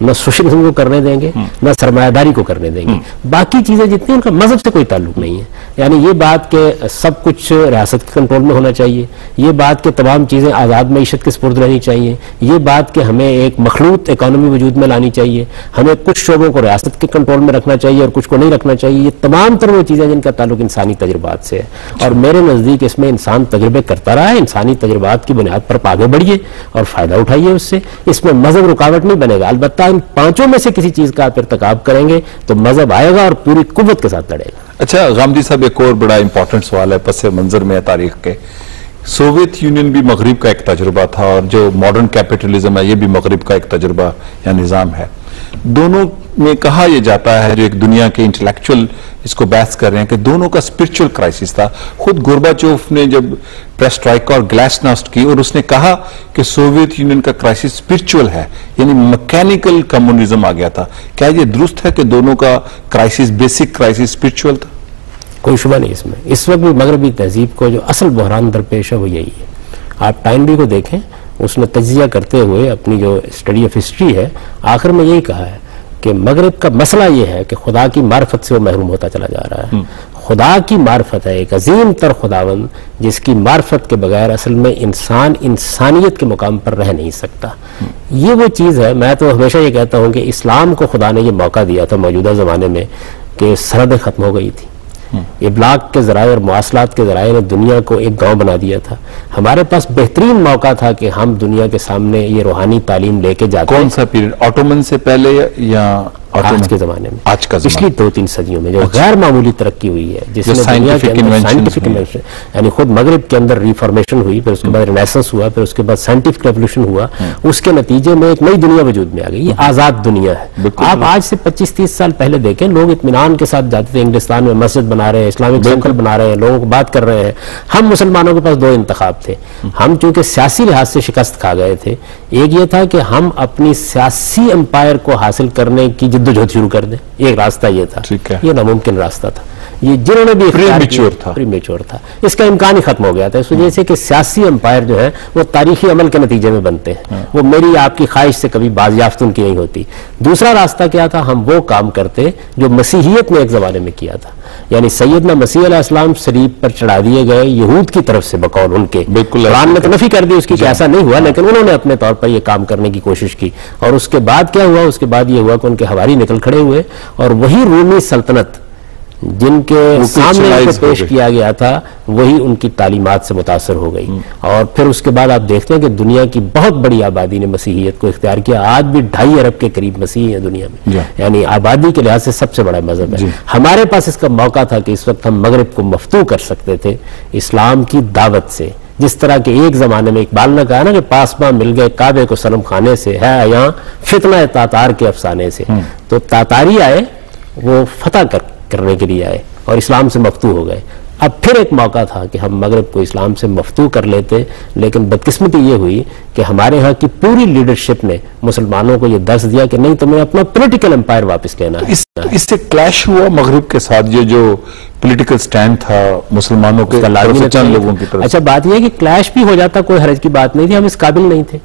نہ سوشلزم کو کرنے دیں گے, نہ سرمایہ داری کو کرنے دیں گے. باقی چیزیں جتنی ان کا مذہب سے کوئی تعلق نہیں ہے. یعنی یہ بات کہ سب کچھ ریاست کے کنٹرول میں ہونا چاہیے, یہ بات کہ تمام چیزیں آزاد معیشت کے سپرد رہنی چاہیے, یہ بات کہ ہمیں ایک مخلوط اکانومی وجود میں لانی چاہیے, ہمیں کچھ شعبوں کو ریاست کے کنٹرول میں رکھنا چاہیے اور کچھ کو نہیں رکھنا چاہیے, یہ تمام تر وہ چیزیں جن کا تعلق انسانی تجربات سے ہے. اور میرے نزدیک اس میں انسان تجربے کرتا رہا ہے, انسانی تجربات کی بنیاد پر آگے بڑھیے اور فائدہ اٹھائیے اس سے. اس میں مذہب رکاوٹ نہیں بنے گا. البتہ ان 5 میں سے کسی چیز کا آپ ارتکاب کریں گے تو مذہب آئے گا اور پوری قوت کے ساتھ لڑے گا. اچھا غامدی صاحب, ایک اور بڑا امپورٹنٹ سوال ہے پس منظر میں تاریخ کے. سوویت یونین بھی مغرب کا ایک تجربہ تھا, اور جو ماڈرن کیپٹلزم ہے یہ بھی مغرب کا ایک تجربہ یا نظام ہے. دونوں میں کہا یہ جاتا ہے, جو ایک دنیا کے انٹلیکچوئل اس کو بحث کر رہے ہیں, کہ دونوں کا اسپرچل کرائسس تھا. خود گورباچوف نے جب پیریسٹرائکا اور گلاسنوسٹ کی, اور اس نے کہا کہ سوویت یونین کا کرائسس اسپرچل ہے, یعنی میکینیکل کمیونزم آ گیا تھا. کیا یہ درست ہے کہ دونوں کا کرائسس, بیسک کرائسس اسپرچل تھا؟ کوئی شبہ نہیں اس میں. اس وقت بھی مغربی تہذیب کو جو اصل بحران درپیش ہے وہ یہی ہے. آپ ٹائنبی کو دیکھیں, اس نے تجزیہ کرتے ہوئے اپنی جو اسٹڈی آف ہسٹری ہے, آخر میں یہی کہا ہے کہ مغرب کا مسئلہ یہ ہے کہ خدا کی معرفت سے وہ محروم ہوتا چلا جا رہا ہے. خدا کی معرفت ہے، ایک عظیم تر خداوند جس کی معرفت کے بغیر اصل میں انسان انسانیت کے مقام پر رہ نہیں سکتا. یہ وہ چیز ہے. میں تو ہمیشہ یہ کہتا ہوں کہ اسلام کو خدا نے یہ موقع دیا تھا موجودہ زمانے میں کہ سرحدیں ختم ہو گئی تھی. ابلاغ کے ذرائع اور مواصلات کے ذرائع نے دنیا کو ایک گاؤں بنا دیا تھا. ہمارے پاس بہترین موقع تھا کہ ہم دنیا کے سامنے یہ روحانی تعلیم لے کے جاتے. کون سا پیریڈ؟ آٹومن سے پہلے یا آج کے زمانے میں؟ آج کا پچھلی 2-3 صدیوں میں جو غیر معمولی ترقی ہوئی ہے، جس میں دنیا کے اندر سائنٹیفک انوینشن، یعنی خود مغرب کے اندر ریفارمیشن ہوئی، پھر اس کے بعد رینیسنس ہوا، پھر اس کے بعد سائنٹیفک ریولوشن ہوا، اس کے نتیجے میں ایک نئی دنیا وجود میں آ گئی. یہ آزاد دنیا ہے. آپ آج سے 25-30 سال پہلے دیکھیں، لوگ اطمینان کے ساتھ جاتے تھے انگلستان میں مسجد بنا رہے ہیں، اسلامک سینٹر بنا رہے ہیں، لوگوں کو بات کر رہے ہیں. ہم مسلمانوں کے پاس 2 انتخاب تھے. ہم چونکہ سیاسی لحاظ سے شکست کھا گئے تھے، ایک یہ تھا کہ ہم اپنی سیاسی امپائر کو حاصل کرنے کی جدوجہد شروع کر دیں. ایک راستہ یہ تھا. یہ ناممکن راستہ تھا. یہ جنہوں نے بھی پریمیچور تھا، اس کا امکان ہی ختم ہو گیا تھا، اس وجہ سے کہ سیاسی امپائر جو ہے وہ تاریخی عمل کے نتیجے میں بنتے ہیں. وہ میری آپ کی خواہش سے کبھی بازیافت ان کی نہیں ہوتی. دوسرا راستہ کیا تھا؟ ہم وہ کام کرتے جو مسیحیت نے ایک زمانے میں کیا تھا. یعنی سیدنا مسیح علیہ السلام صلیب پر چڑھا دیے گئے یہود کی طرف سے بقول ان کے. قرآن نے تو نفی کر دی اس کی کہ ایسا نہیں ہوا، لیکن انہوں نے اپنے طور پر یہ کام کرنے کی کوشش کی. اور اس کے بعد کیا ہوا؟ اس کے بعد یہ ہوا کہ ان کے حواری نکل کھڑے ہوئے، اور وہی رومی سلطنت جن کے سامنے ان کو پیش کیا گیا تھا وہی ان کی تعلیمات سے متاثر ہو گئی. اور پھر اس کے بعد آپ دیکھتے ہیں کہ دنیا کی بہت بڑی آبادی نے مسیحیت کو اختیار کیا. آج بھی 2.5 ارب کے قریب مسیحی ہیں دنیا میں، یعنی آبادی کے لحاظ سے سب سے بڑا مذہب ہے. ہمارے پاس اس کا موقع تھا کہ اس وقت ہم مغرب کو مفتوح کر سکتے تھے اسلام کی دعوت سے. جس طرح کہ ایک زمانے میں اقبال نے کہا نا کہ پاسباں مل گئے کعبے کو صنم خانے سے، ہے یہاں فتنہ تاتار کے افسانے سے. تو تاتاری آئے، وہ فتح کرنے کے لیے آئے اور اسلام سے مفتوح ہو گئے. اب پھر ایک موقع تھا کہ ہم مغرب کو اسلام سے مفتوح کر لیتے، لیکن بدقسمتی یہ ہوئی کہ ہمارے ہاں کی پوری لیڈرشپ نے مسلمانوں کو یہ درس دیا کہ نہیں، تمہیں اپنا پولیٹیکل امپائر واپس لینا ہے. اس سے کلیش ہوا مغرب کے ساتھ، یہ جو پولیٹیکل سٹینڈ تھا مسلمانوں کے چند لوگوں کی طرف. اچھا بات یہ ہے کہ کلیش بھی ہو جاتا، کوئی حرج کی بات نہیں تھی، ہم اس قابل نہیں تھے.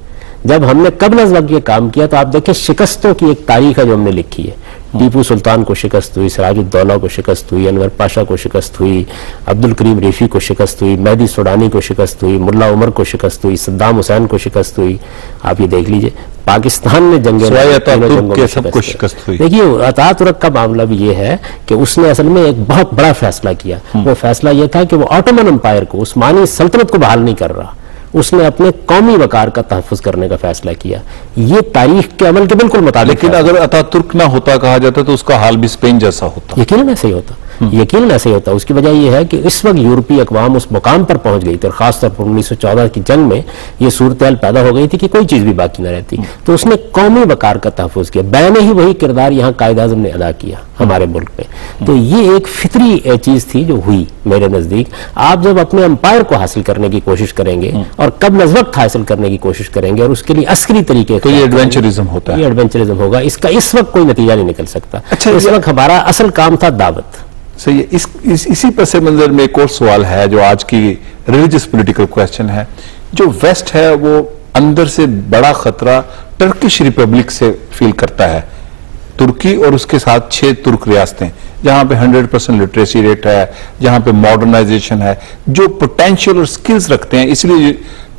جب ہم نے قبل از وقت یہ کام کیا تو آپ دیکھیں شکستوں کی ایک تاریخ ہے جو ہم نے لکھی ہے. ٹیپو سلطان کو شکست ہوئی، سراج الدولہ کو شکست ہوئی، انور پاشا کو شکست ہوئی، عبد الکریم ریفی کو شکست ہوئی، مہدی سوڈانی کو شکست ہوئی، ملا عمر کو شکست ہوئی، صدام حسین کو شکست ہوئی. آپ یہ دیکھ لیجئے پاکستان نے جنگیں سب کو شکست ہوئی. دیکھیے عطا ترک کا معاملہ بھی یہ ہے کہ اس نے اصل میں ایک بہت بڑا فیصلہ کیا. وہ فیصلہ یہ تھا کہ وہ آٹومن امپائر کو، عثمانی سلطنت کو بحال نہیں کر رہا، اس نے اپنے قومی وقار کا تحفظ کرنے کا فیصلہ کیا. یہ تاریخ کے عمل کے بالکل مطابق. لیکن اگر اتا ترک نہ ہوتا کہا جاتا تو اس کا حال بھی اسپین جیسا ہوتا. یقیناً ایسے ہی ہوتا، یقیناً ایسے ہی ہوتا. اس کی وجہ یہ ہے کہ اس وقت یورپی اقوام اس مقام پر پہنچ گئی تھی، اور خاص طور پر 1914 کی جنگ میں یہ صورتحال پیدا ہو گئی تھی کہ کوئی چیز بھی باقی نہ رہتی. تو اس نے قومی وقار کا تحفظ کیا. بین ہی وہی کردار یہاں قائد اعظم نے ادا کیا ہمارے ملک میں. تو یہ ایک فطری چیز تھی جو ہوئی میرے نزدیک. آپ جب اپنے امپائر کو حاصل کرنے کی کوشش کریں گے اور قبل از وقت حاصل کرنے کی کوشش کریں گے اور اس کے لیے عسکری طریقے تو یہ ایڈونچرزم ہوتا ہے. یہ ایڈونچرزم ہوگا. اس کا اس وقت کوئی نتیجہ نہیں نکل سکتا. اس وقت ہمارا اصل کام تھا دعوت. صحیح. اسی پس منظر میں ایک اور سوال ہے جو آج کی ریلیجس پولیٹیکل کویسچن ہے. جو ویسٹ ہے وہ اندر سے بڑا خطرہ ٹرکش ریپبلک سے فیل کرتا ہے. ترکی اور اس کے ساتھ 6 ترک ریاستیں جہاں پہ 100% لٹریسی ریٹ ہے، جہاں پہ ماڈرنائزیشن ہے، جو پوٹینشیل اور سکلز رکھتے ہیں، اس لیے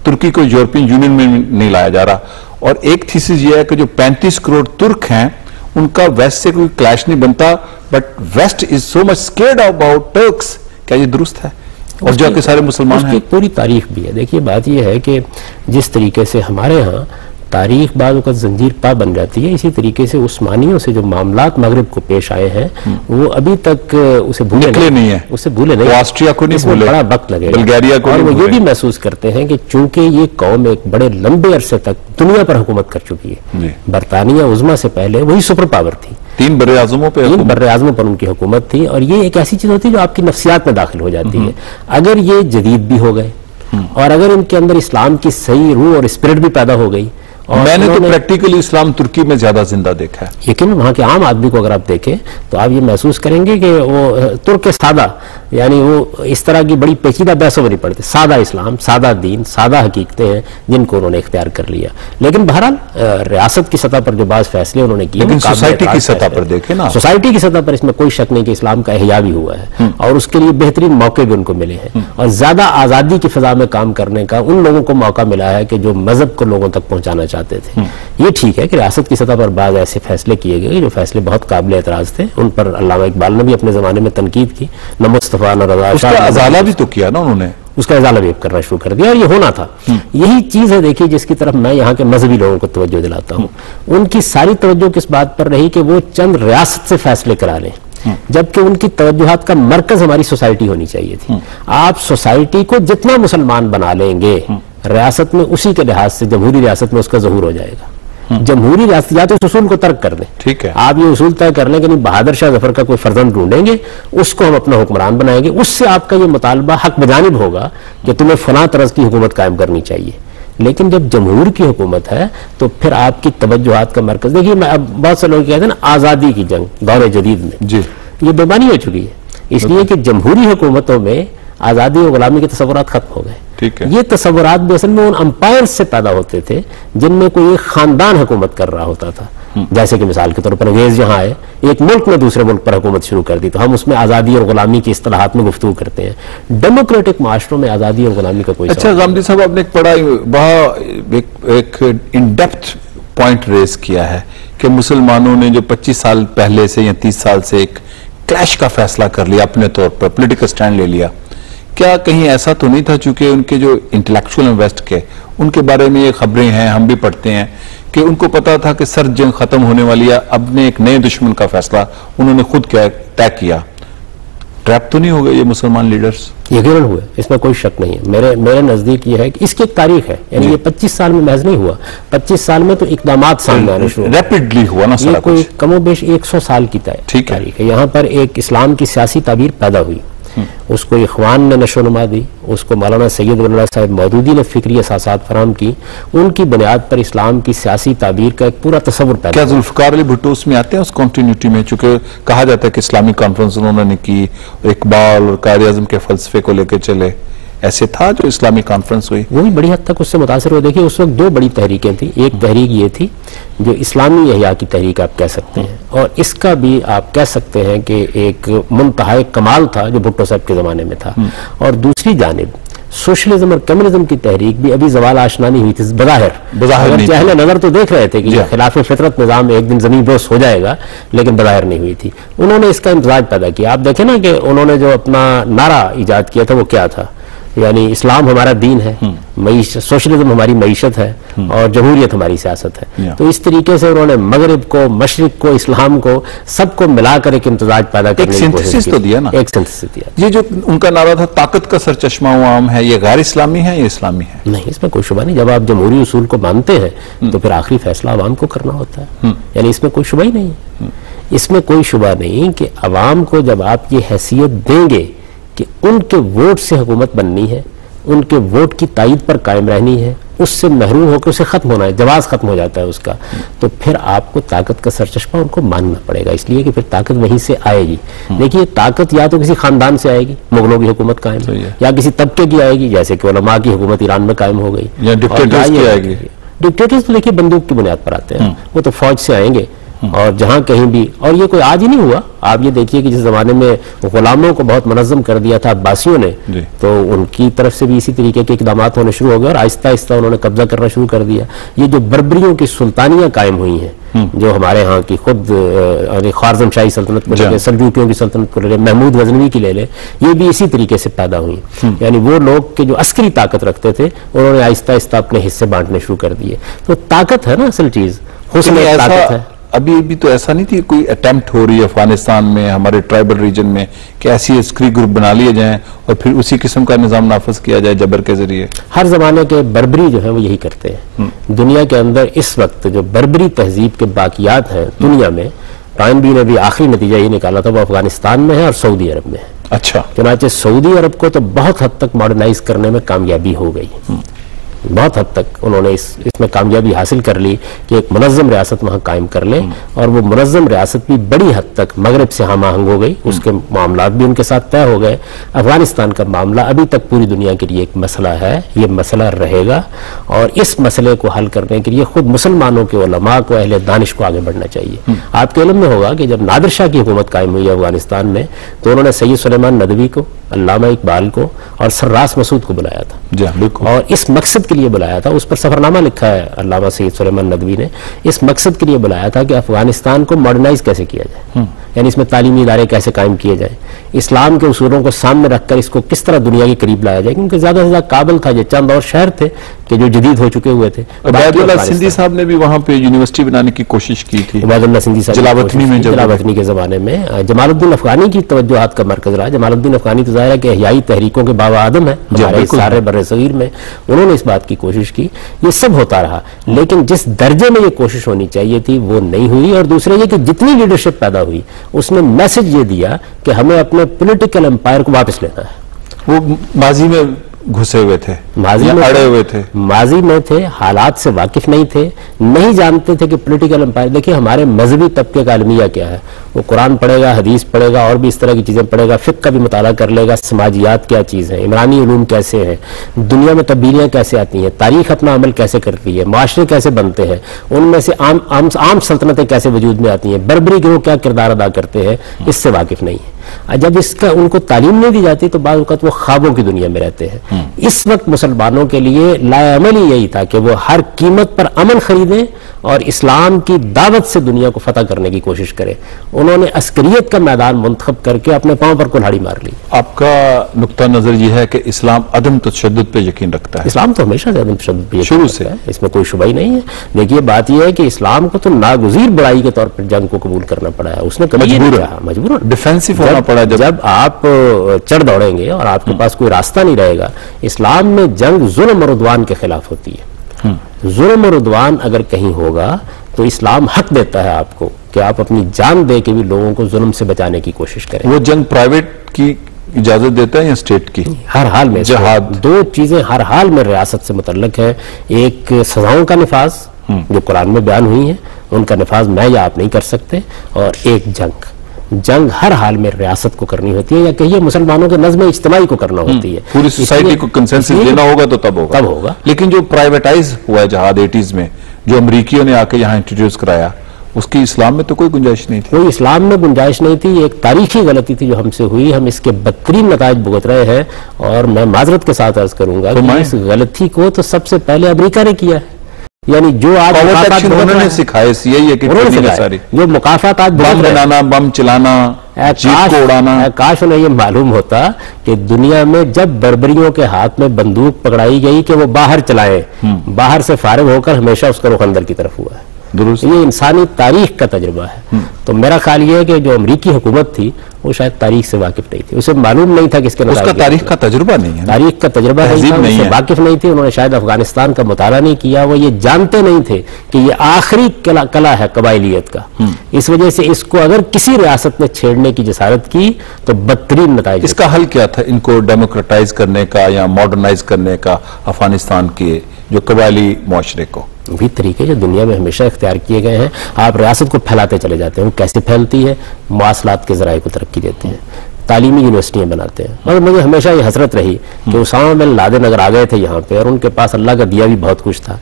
ترکی کو یورپین یونین میں نہیں لایا جا رہا. اور ایک تھیسس یہ ہے کہ جو 35 کروڑ ترک ہیں ان کا ویسٹ سے کوئی کلیش نہیں بنتا، but West is so much scared about tricks. کیا یہ درست ہے؟ اور جو کہ سارے مسلمان ہیں. اس کی پوری تاریخ بھی ہے. دیکھیے بات یہ ہے کہ جس طریقے سے ہمارے ہاں تاریخ بعض اوقات زنجیر پا بن جاتی ہے، اسی طریقے سے عثمانیوں سے جو معاملات مغرب کو پیش آئے ہیں وہ ابھی تک اسے بھولے نہیں ہیں. اسے بھولے نہیں. آسٹریا کو نہیں بھولے، بڑا وقت لگے گا. بلغاریہ کو. اور وہ یہ بھی محسوس کرتے ہیں کہ چونکہ یہ قوم ایک بڑے لمبے عرصے تک دنیا پر حکومت کر چکی ہے. برطانیہ عظمیٰ سے پہلے وہی سپر پاور تھی. 3 براعظموں پر ان کی حکومت تھی. اور یہ ایک ایسی چیز ہوتی ہے جو آپ کی نفسیات میں داخل ہو جاتی ہے. اگر یہ جدید بھی ہو گئے اور اگر ان کے اندر اسلام کی صحیح روح اور اسپرٹ بھی پیدا ہو گئی. میں نے تو پریکٹیکلی اسلام ترکی میں زیادہ زندہ دیکھا ہے. لیکن وہاں کے عام آدمی کو اگر آپ دیکھیں تو آپ یہ محسوس کریں گے کہ وہ ترک سادہ یعنی وہ اس طرح کی بڑی پیچیدہ بحثوں میں نہیں پڑتے. سادہ اسلام، سادہ دین، سادہ حقیقتیں ہیں جن کو انہوں نے اختیار کر لیا. لیکن بہرحال ریاست کی سطح پر جو بعض فیصلے انہوں نے کیے، لیکن سوسائٹی کی سطح پر دیکھیں نا، سوسائٹی کی سطح پر اس میں کوئی شک نہیں کہ اسلام کا احیا بھی ہوا ہے اور اس کے لیے بہترین موقع بھی ان کو ملے ہیں، اور زیادہ آزادی کی فضا میں کام کرنے کا ان لوگوں کو موقع ملا ہے کہ جو مذہب کو لوگوں تک پہنچانا چاہتے تھے. یہ ٹھیک ہے کہ ریاست کی سطح پر بعض ایسے فیصلے کیے گئے جو فیصلے بہت قابل اعتراض تھے، ان پر علامہ اقبال نے بھی اپنے زمانے میں تنقید کی. نہ مصطفیٰ نہ رضا شاہ، ازالہ بھی تو کیا نا انہوں نے، اس کا ازالہ بھی کرنا شروع کر دیا، اور یہ ہونا تھا. یہی چیز ہے دیکھیے جس کی طرف میں یہاں کے مذہبی لوگوں کو توجہ دلاتا ہوں. ان کی ساری توجہ کس بات پر رہی کہ وہ چند ریاست سے فیصلے کرا لیں، جبکہ ان کی توجہات کا مرکز ہماری سوسائٹی ہونی چاہیے تھی. آپ سوسائٹی کو جتنا مسلمان بنا لیں گے، ریاست میں اسی کے لحاظ سے جمہوری ریاست میں اس کا ظہور ہو جائے گا. جمہوری ریاستیات اس اصول کو ترک کر دیں. ٹھیک ہے، آپ یہ اصول طے کر لیں کہ بہادر شاہ ظفر کا کوئی فرزند ڈھونڈیں گے، اس کو ہم اپنا حکمران بنائیں گے. اس سے آپ کا یہ مطالبہ حق بجانب ہوگا کہ تمہیں فلاں طرز کی حکومت قائم کرنی چاہیے. لیکن جب جمہور کی حکومت ہے تو پھر آپ کی توجہات کا مرکز، دیکھیے میں اب بہت سے لوگ کہتے ہیں نا آزادی کی جنگ دور جدید میں، جی یہ بےمانی ہو چکی ہے، اس لیے کہ جمہوری حکومتوں میں آزادی اور غلامی کے تصورات ختم ہو گئے. ٹھیک ہے، یہ تصورات بھی اصل میں ان امپائر سے پیدا ہوتے تھے جن میں کوئی ایک خاندان حکومت کر رہا ہوتا تھا. جیسے کہ مثال کے طور پر انگریز جہاں آئے، ایک ملک میں دوسرے ملک پر حکومت شروع کر دی، تو ہم اس میں آزادی اور غلامی کی اصطلاحات میں گفتگو کرتے ہیں. ڈیموکریٹک معاشروں میں آزادی اور غلامی کا کوئی اچھا غامدی صاحب، آپ نے ایک بڑا ایک ان ڈیپتھ پوائنٹ ریز کیا ہے کہ مسلمانوں نے جو 25 سال پہلے سے یا 30 سال سے ایک کلیش کا فیصلہ کر لیا، اپنے طور پر پولیٹیکل سٹینڈ لے لیا. کیا کہیں ایسا تو نہیں تھا، چونکہ ان کے جو انٹلیکچوئل انویسٹ کے ان کے بارے میں یہ خبریں ہیں، ہم بھی پڑھتے ہیں کہ ان کو پتا تھا کہ سر جنگ ختم ہونے والی ہے، اب نے ایک نئے دشمن کا فیصلہ انہوں نے خود طے کیا. ٹریپ تو نہیں ہو گئے یہ مسلمان لیڈرز؟ یقیناً ہوئے، اس میں کوئی شک نہیں ہے. میرے نزدیک یہ ہے کہ اس کی ایک تاریخ ہے، یعنی یہ 25 سال میں محض نہیں ہوا. 25 سال میں تو اقدامات سامنے آنے شروع ہوئے، ریپڈلی ہوا نا سارا کچھ. کوئی کم و بیش 100 سال کی تاریخ ہے. یہاں پر ایک اسلام کی سیاسی تعبیر پیدا ہوئی، اس کو اخوان نے نشو و نما دی، اس کو مولانا سید ولی اللہ صاحب مودودی نے فکری اساسات فراہم کی. ان کی بنیاد پر اسلام کی سیاسی تعبیر کا ایک پورا تصور پیدا کیا ذوالفقار علی بھٹو اس میں آتے ہیں اس کنٹینیوٹی میں؟ چونکہ کہا جاتا ہے کہ اسلامی کانفرنس انہوں نے کی، اقبال اور قائد اعظم کے فلسفے کو لے کے چلے. ایسے تھا جو اسلامی کانفرنس ہوئی؟ وہ بھی بڑی حد تک اس سے متاثر ہوئے. دیکھیے اس وقت 2 بڑی تحریکیں تھیں. ایک تحریک یہ تھی جو اسلامی احیا کی تحریک آپ کہہ سکتے ہیں، اور اس کا بھی آپ کہہ سکتے ہیں کہ ایک منتہائی کمال تھا جو بھٹو صاحب کے زمانے میں تھا. اور دوسری جانب سوشلزم اور کمیونزم کی تحریک بھی ابھی زوال آشنا نہیں ہوئی تھی بظاہر. چہلے نظر تو دیکھ رہے تھے کہ یہ خلاف فطرت نظام ایک دن زمین بوس ہو جائے گا، لیکن بظاہر نہیں ہوئی تھی. انہوں نے اس کا امتزاج پیدا کیا. آپ دیکھیں نا کہ انہوں نے جو اپنا نعرہ ایجاد کیا تھا وہ کیا تھا، یعنی اسلام ہمارا دین ہے، سوشلزم ہماری معیشت ہے، اور جمہوریت ہماری سیاست ہے. تو اس طریقے سے انہوں نے مغرب کو، مشرق کو، اسلام کو، سب کو ملا کر ایک امتزاج پیدا کرنے کی کوشش کی. ایک سنتھسس دیا. یہ جو ان کا نعرہ تھا طاقت کا سرچشمہ عوام ہے، یہ غیر اسلامی ہے یا اسلامی ہے؟ نہیں، اس میں کوئی شبہ نہیں. جب آپ جمہوری اصول کو مانتے ہیں تو پھر آخری فیصلہ عوام کو کرنا ہوتا ہے، یعنی اس میں کوئی شبہ ہی نہیں ہے. اس میں کوئی شبہ نہیں کہ عوام کو جب آپ یہ حیثیت دیں گے کہ ان کے ووٹ سے حکومت بننی ہے، ان کے ووٹ کی تائید پر قائم رہنی ہے، اس سے محروم ہو کے اسے ختم ہونا ہے، جواز ختم ہو جاتا ہے اس کا، تو پھر آپ کو طاقت کا سرچشمہ ان کو ماننا پڑے گا. اس لیے کہ پھر طاقت وہیں سے آئے گی. دیکھیے طاقت یا تو کسی خاندان سے آئے گی، مغلوں کی حکومت قائم ہے، یا کسی طبقے کی آئے گی جیسے کہ علماء کی حکومت ایران میں قائم ہو گئی، یا ڈکٹیٹرز کی آئے گی. ڈکٹیٹرز تو دیکھیے بندوق کی بنیاد پر آتے ہیں، وہ تو فوج سے آئیں گے. اور جہاں کہیں بھی، اور یہ کوئی آج ہی نہیں ہوا. آپ یہ دیکھیے کہ جس زمانے میں غلاموں کو بہت منظم کر دیا تھا عباسیوں نے، تو ان کی طرف سے بھی اسی طریقے کے اقدامات ہونے شروع ہو گئے، اور آہستہ آہستہ انہوں نے قبضہ کرنا شروع کر دیا. یہ جو بربریوں کی سلطانیاں قائم ہوئی ہیں، جو ہمارے ہاں کی خود خوارزم شاہی سلطنت کو لے لیں، سلجوکیوں کی سلطنت کو لے لیں، محمود غزنوی کی لے لیں، یہ بھی اسی طریقے سے پیدا ہوئی. یعنی وہ لوگ کہ جو عسکری طاقت رکھتے تھے، انہوں نے آہستہ آہستہ اپنے حصے بانٹنے شروع کر دیے. تو طاقت ہے نا اصل چیز، حسن طاقت ہے. ابھی بھی تو ایسا نہیں تھی کوئی اٹیمپٹ ہو رہی ہے افغانستان میں، ہمارے ٹرائبل ریجن میں، کہ ایسی عسکری گروپ بنا لیے جائیں اور پھر اسی قسم کا نظام نافذ کیا جائے جبر کے ذریعے؟ ہر زمانے کے بربری جو ہیں وہ یہی کرتے ہیں. دنیا کے اندر اس وقت جو بربری تہذیب کے باقیات ہیں دنیا میں، ٹائم بی نے بھی آخری نتیجہ یہ نکالا تھا، وہ افغانستان میں ہے اور سعودی عرب میں ہے. اچھا. چنانچہ سعودی عرب کو تو بہت حد تک ماڈرنائز کرنے میں کامیابی ہو گئی. بہت حد تک انہوں نے اس میں کامیابی حاصل کر لی کہ ایک منظم ریاست وہاں قائم کر لیں، اور وہ منظم ریاست بھی بڑی حد تک مغرب سے ہم آہنگ ہو گئی، اس کے معاملات بھی ان کے ساتھ طے ہو گئے۔ افغانستان کا معاملہ ابھی تک پوری دنیا کے لیے ایک مسئلہ ہے، یہ مسئلہ رہے گا، اور اس مسئلے کو حل کرنے کے لیے خود مسلمانوں کے علماء کو، اہل دانش کو آگے بڑھنا چاہیے۔ آپ کے علم میں ہوگا کہ جب نادر شاہ کی حکومت قائم ہوئی افغانستان میں تو انہوں نے سید سلیمان ندوی کو، علامہ اقبال کو اور سراس مسعود کو بلایا تھا، جی بالکل، اور اس مقصد کے لیے بلایا تھا۔ اس پر سفرنامہ لکھا ہے علامہ سید سلیمان ندوی نے، اس مقصد کے لیے بلایا تھا کہ افغانستان کو ماڈرنائز کیسے کیا جائے، یعنی اس میں تعلیمی ادارے کیسے قائم کیے جائیں، اسلام کے اصولوں کو سامنے رکھ کر اس کو کس طرح دنیا کے قریب لایا جائے، کیونکہ زیادہ سے زیادہ کابل تھا، یہ چند اور شہر تھے کہ جو جدید ہو چکے ہوئے تھے۔ عبید اللہ سندھی صاحب نے بھی وہاں پہ یونیورسٹی بنانے کی کوشش کی تھی، عبید اللہ سندھی صاحب جلاوطنی میں، جلاوطنی کے زمانے میں جمال الدین افغانی کی توجہات کا مرکز رہا۔ جمال الدین افغانی تو ظاہر ہے کہ احیائی تحریکوں کے بابا آدم ہے ہمارے سارے بر صغیر میں، انہوں نے اس بات کی کوشش کی، یہ سب ہوتا رہا، لیکن جس درجے میں یہ کوشش ہونی چاہیے تھی وہ نہیں ہوئی۔ اور دوسرے یہ کہ جتنی لیڈرشپ پیدا ہوئی اس نے میسج یہ دیا کہ ہمیں اپنے پولیٹیکل امپائر کو واپس لینا ہے۔ وہ ماضی میں گھسے ہوئے تھے، ماضی میں اڑے ہوئے تھے، ماضی میں تھے، حالات سے واقف نہیں تھے، نہیں جانتے تھے کہ پولیٹیکل امپائر، دیکھیں ہمارے مذہبی طبقے کا المیہ کیا ہے، وہ قرآن پڑھے گا، حدیث پڑھے گا، اور بھی اس طرح کی چیزیں پڑھے گا، فقہ کا بھی مطالعہ کر لے گا، سماجیات کیا چیز ہے، عمرانی علوم کیسے ہیں، دنیا میں تبدیلیاں کیسے آتی ہیں، تاریخ اپنا عمل کیسے کرتی ہے، معاشرے کیسے بنتے ہیں، ان میں سے عام سلطنتیں کیسے وجود میں آتی ہیں، بربری گروہ کیا کردار ادا کرتے ہیں، اس سے واقف نہیں ہے۔ جب اس کا ان کو تعلیم نہیں دی جاتی تو بعض اوقات وہ خوابوں کی دنیا میں رہتے ہیں۔ اس وقت مسلمانوں کے لیے لا عمل ہی یہی تھا کہ وہ ہر قیمت پر امن خریدیں اور اسلام کی دعوت سے دنیا کو فتح کرنے کی کوشش کریں۔ انہوں نے عسکریت کا میدان منتخب کر کے اپنے پاؤں پر کلہاڑی مار لی۔ آپ کا نقطہ نظر یہ ہے کہ اسلام عدم تشدد پہ یقین رکھتا ہے؟ اسلام تو ہمیشہ سے عدم تشدد پہ یقین شروع رکھتا ہے، اس میں کوئی شبہ ہی نہیں ہے۔ دیکھیے بات یہ ہے کہ اسلام کو تو ناگزیر بڑائی کے طور پر جنگ کو قبول کرنا پڑا ہے، اس نے کبھی یہ نہیں کہا مجبور ڈیفینسو ہونا پڑا۔ جب آپ چڑھ دوڑیں گے اور آپ کے پاس کوئی راستہ نہیں رہے گا، اسلام میں جنگ ظلم اور عدوان کے خلاف ہوتی ہے۔ ظلم اور عدوان اگر کہیں ہوگا تو اسلام حق دیتا ہے آپ کو کہ آپ اپنی جان دے کے بھی لوگوں کو ظلم سے بچانے کی کوشش کریں۔ وہ جنگ پرائیویٹ کی اجازت دیتا ہے یا اسٹیٹ کی؟ ہر حال میں جہاد، دو چیزیں ہر حال میں ریاست سے متعلق ہیں، ایک سزاؤں کا نفاذ جو قرآن میں بیان ہوئی ہیں ان کا نفاذ میں یا آپ نہیں کر سکتے، اور ایک جنگ ہر حال میں ریاست کو کرنی ہوتی ہے، یا کہیے مسلمانوں کے نظم اجتماعی کو کرنا ہوتی ہے، پوری سوسائٹی کو کنسنسس دینا ہوگا تو تب ہوگا۔ لیکن جو پرائیویٹائز ہوا ہے جہاد 80s میں، جو امریکیوں نے آ کے یہاں انٹروڈیوس کرایا، اس کی اسلام میں تو کوئی گنجائش نہیں تھی۔ کوئی اسلام میں گنجائش نہیں تھی، یہ ایک تاریخی غلطی تھی جو ہم سے ہوئی، ہم اس کے بدترین نتائج بھگت رہے ہیں، اور میں معذرت کے ساتھ عرض کروں گا کہ اس غلطی کو تو سب سے پہلے امریکہ نے کیا ہے، یعنی جو آج انہوں نے سکھائے، یہی ہے کہ جو مقافات آج بم بنانا، بم چلانا، جیپ کو اڑانا، کاش انہیں یہ معلوم ہوتا کہ دنیا میں جب بربریوں کے ہاتھ میں بندوق پکڑائی گئی کہ وہ باہر چلائیں، باہر سے فارغ ہو کر ہمیشہ اس کا رخ اندر کی طرف ہوا ہے۔ درست، یہ انسانی تاریخ کا تجربہ ہے۔ تو میرا خیال یہ ہے کہ جو امریکی حکومت تھی وہ شاید تاریخ سے واقف نہیں تھی، اسے معلوم نہیں تھا کہ اس کے نتائج، اس کا تاریخ کا تجربہ نہیں ہے، تاریخ کا تجربہ نہیں تھا، اس سے واقف نہیں تھی، انہوں نے شاید افغانستان کا مطالعہ نہیں کیا، وہ یہ جانتے نہیں تھے کہ یہ آخری کلا ہے قبائلیت کا، اس وجہ سے اس کو اگر کسی ریاست نے چھیڑنے کی جسارت کی تو بدترین نتائج۔ اس کا حل کیا تھا ان کو ڈیموکریٹائز کرنے کا یا ماڈرنائز کرنے کا افغانستان کے جو قبائلی معاشرے کو؟ وہی طریقے جو دنیا میں ہمیشہ اختیار کیے گئے ہیں، آپ ریاست کو پھیلاتے چلے جاتے ہیں، وہ کیسے پھیلتی ہے؟ مواصلات کے ذرائع کو ترقی دیتے ہیں، تعلیمی یونیورسٹیاں بناتے ہیں۔ مگر مجھے ہمیشہ یہ حسرت رہی کہ اسامہ بن لادن اگر آ گئے تھے یہاں پہ اور ان کے پاس اللہ کا دیا بھی بہت کچھ تھا،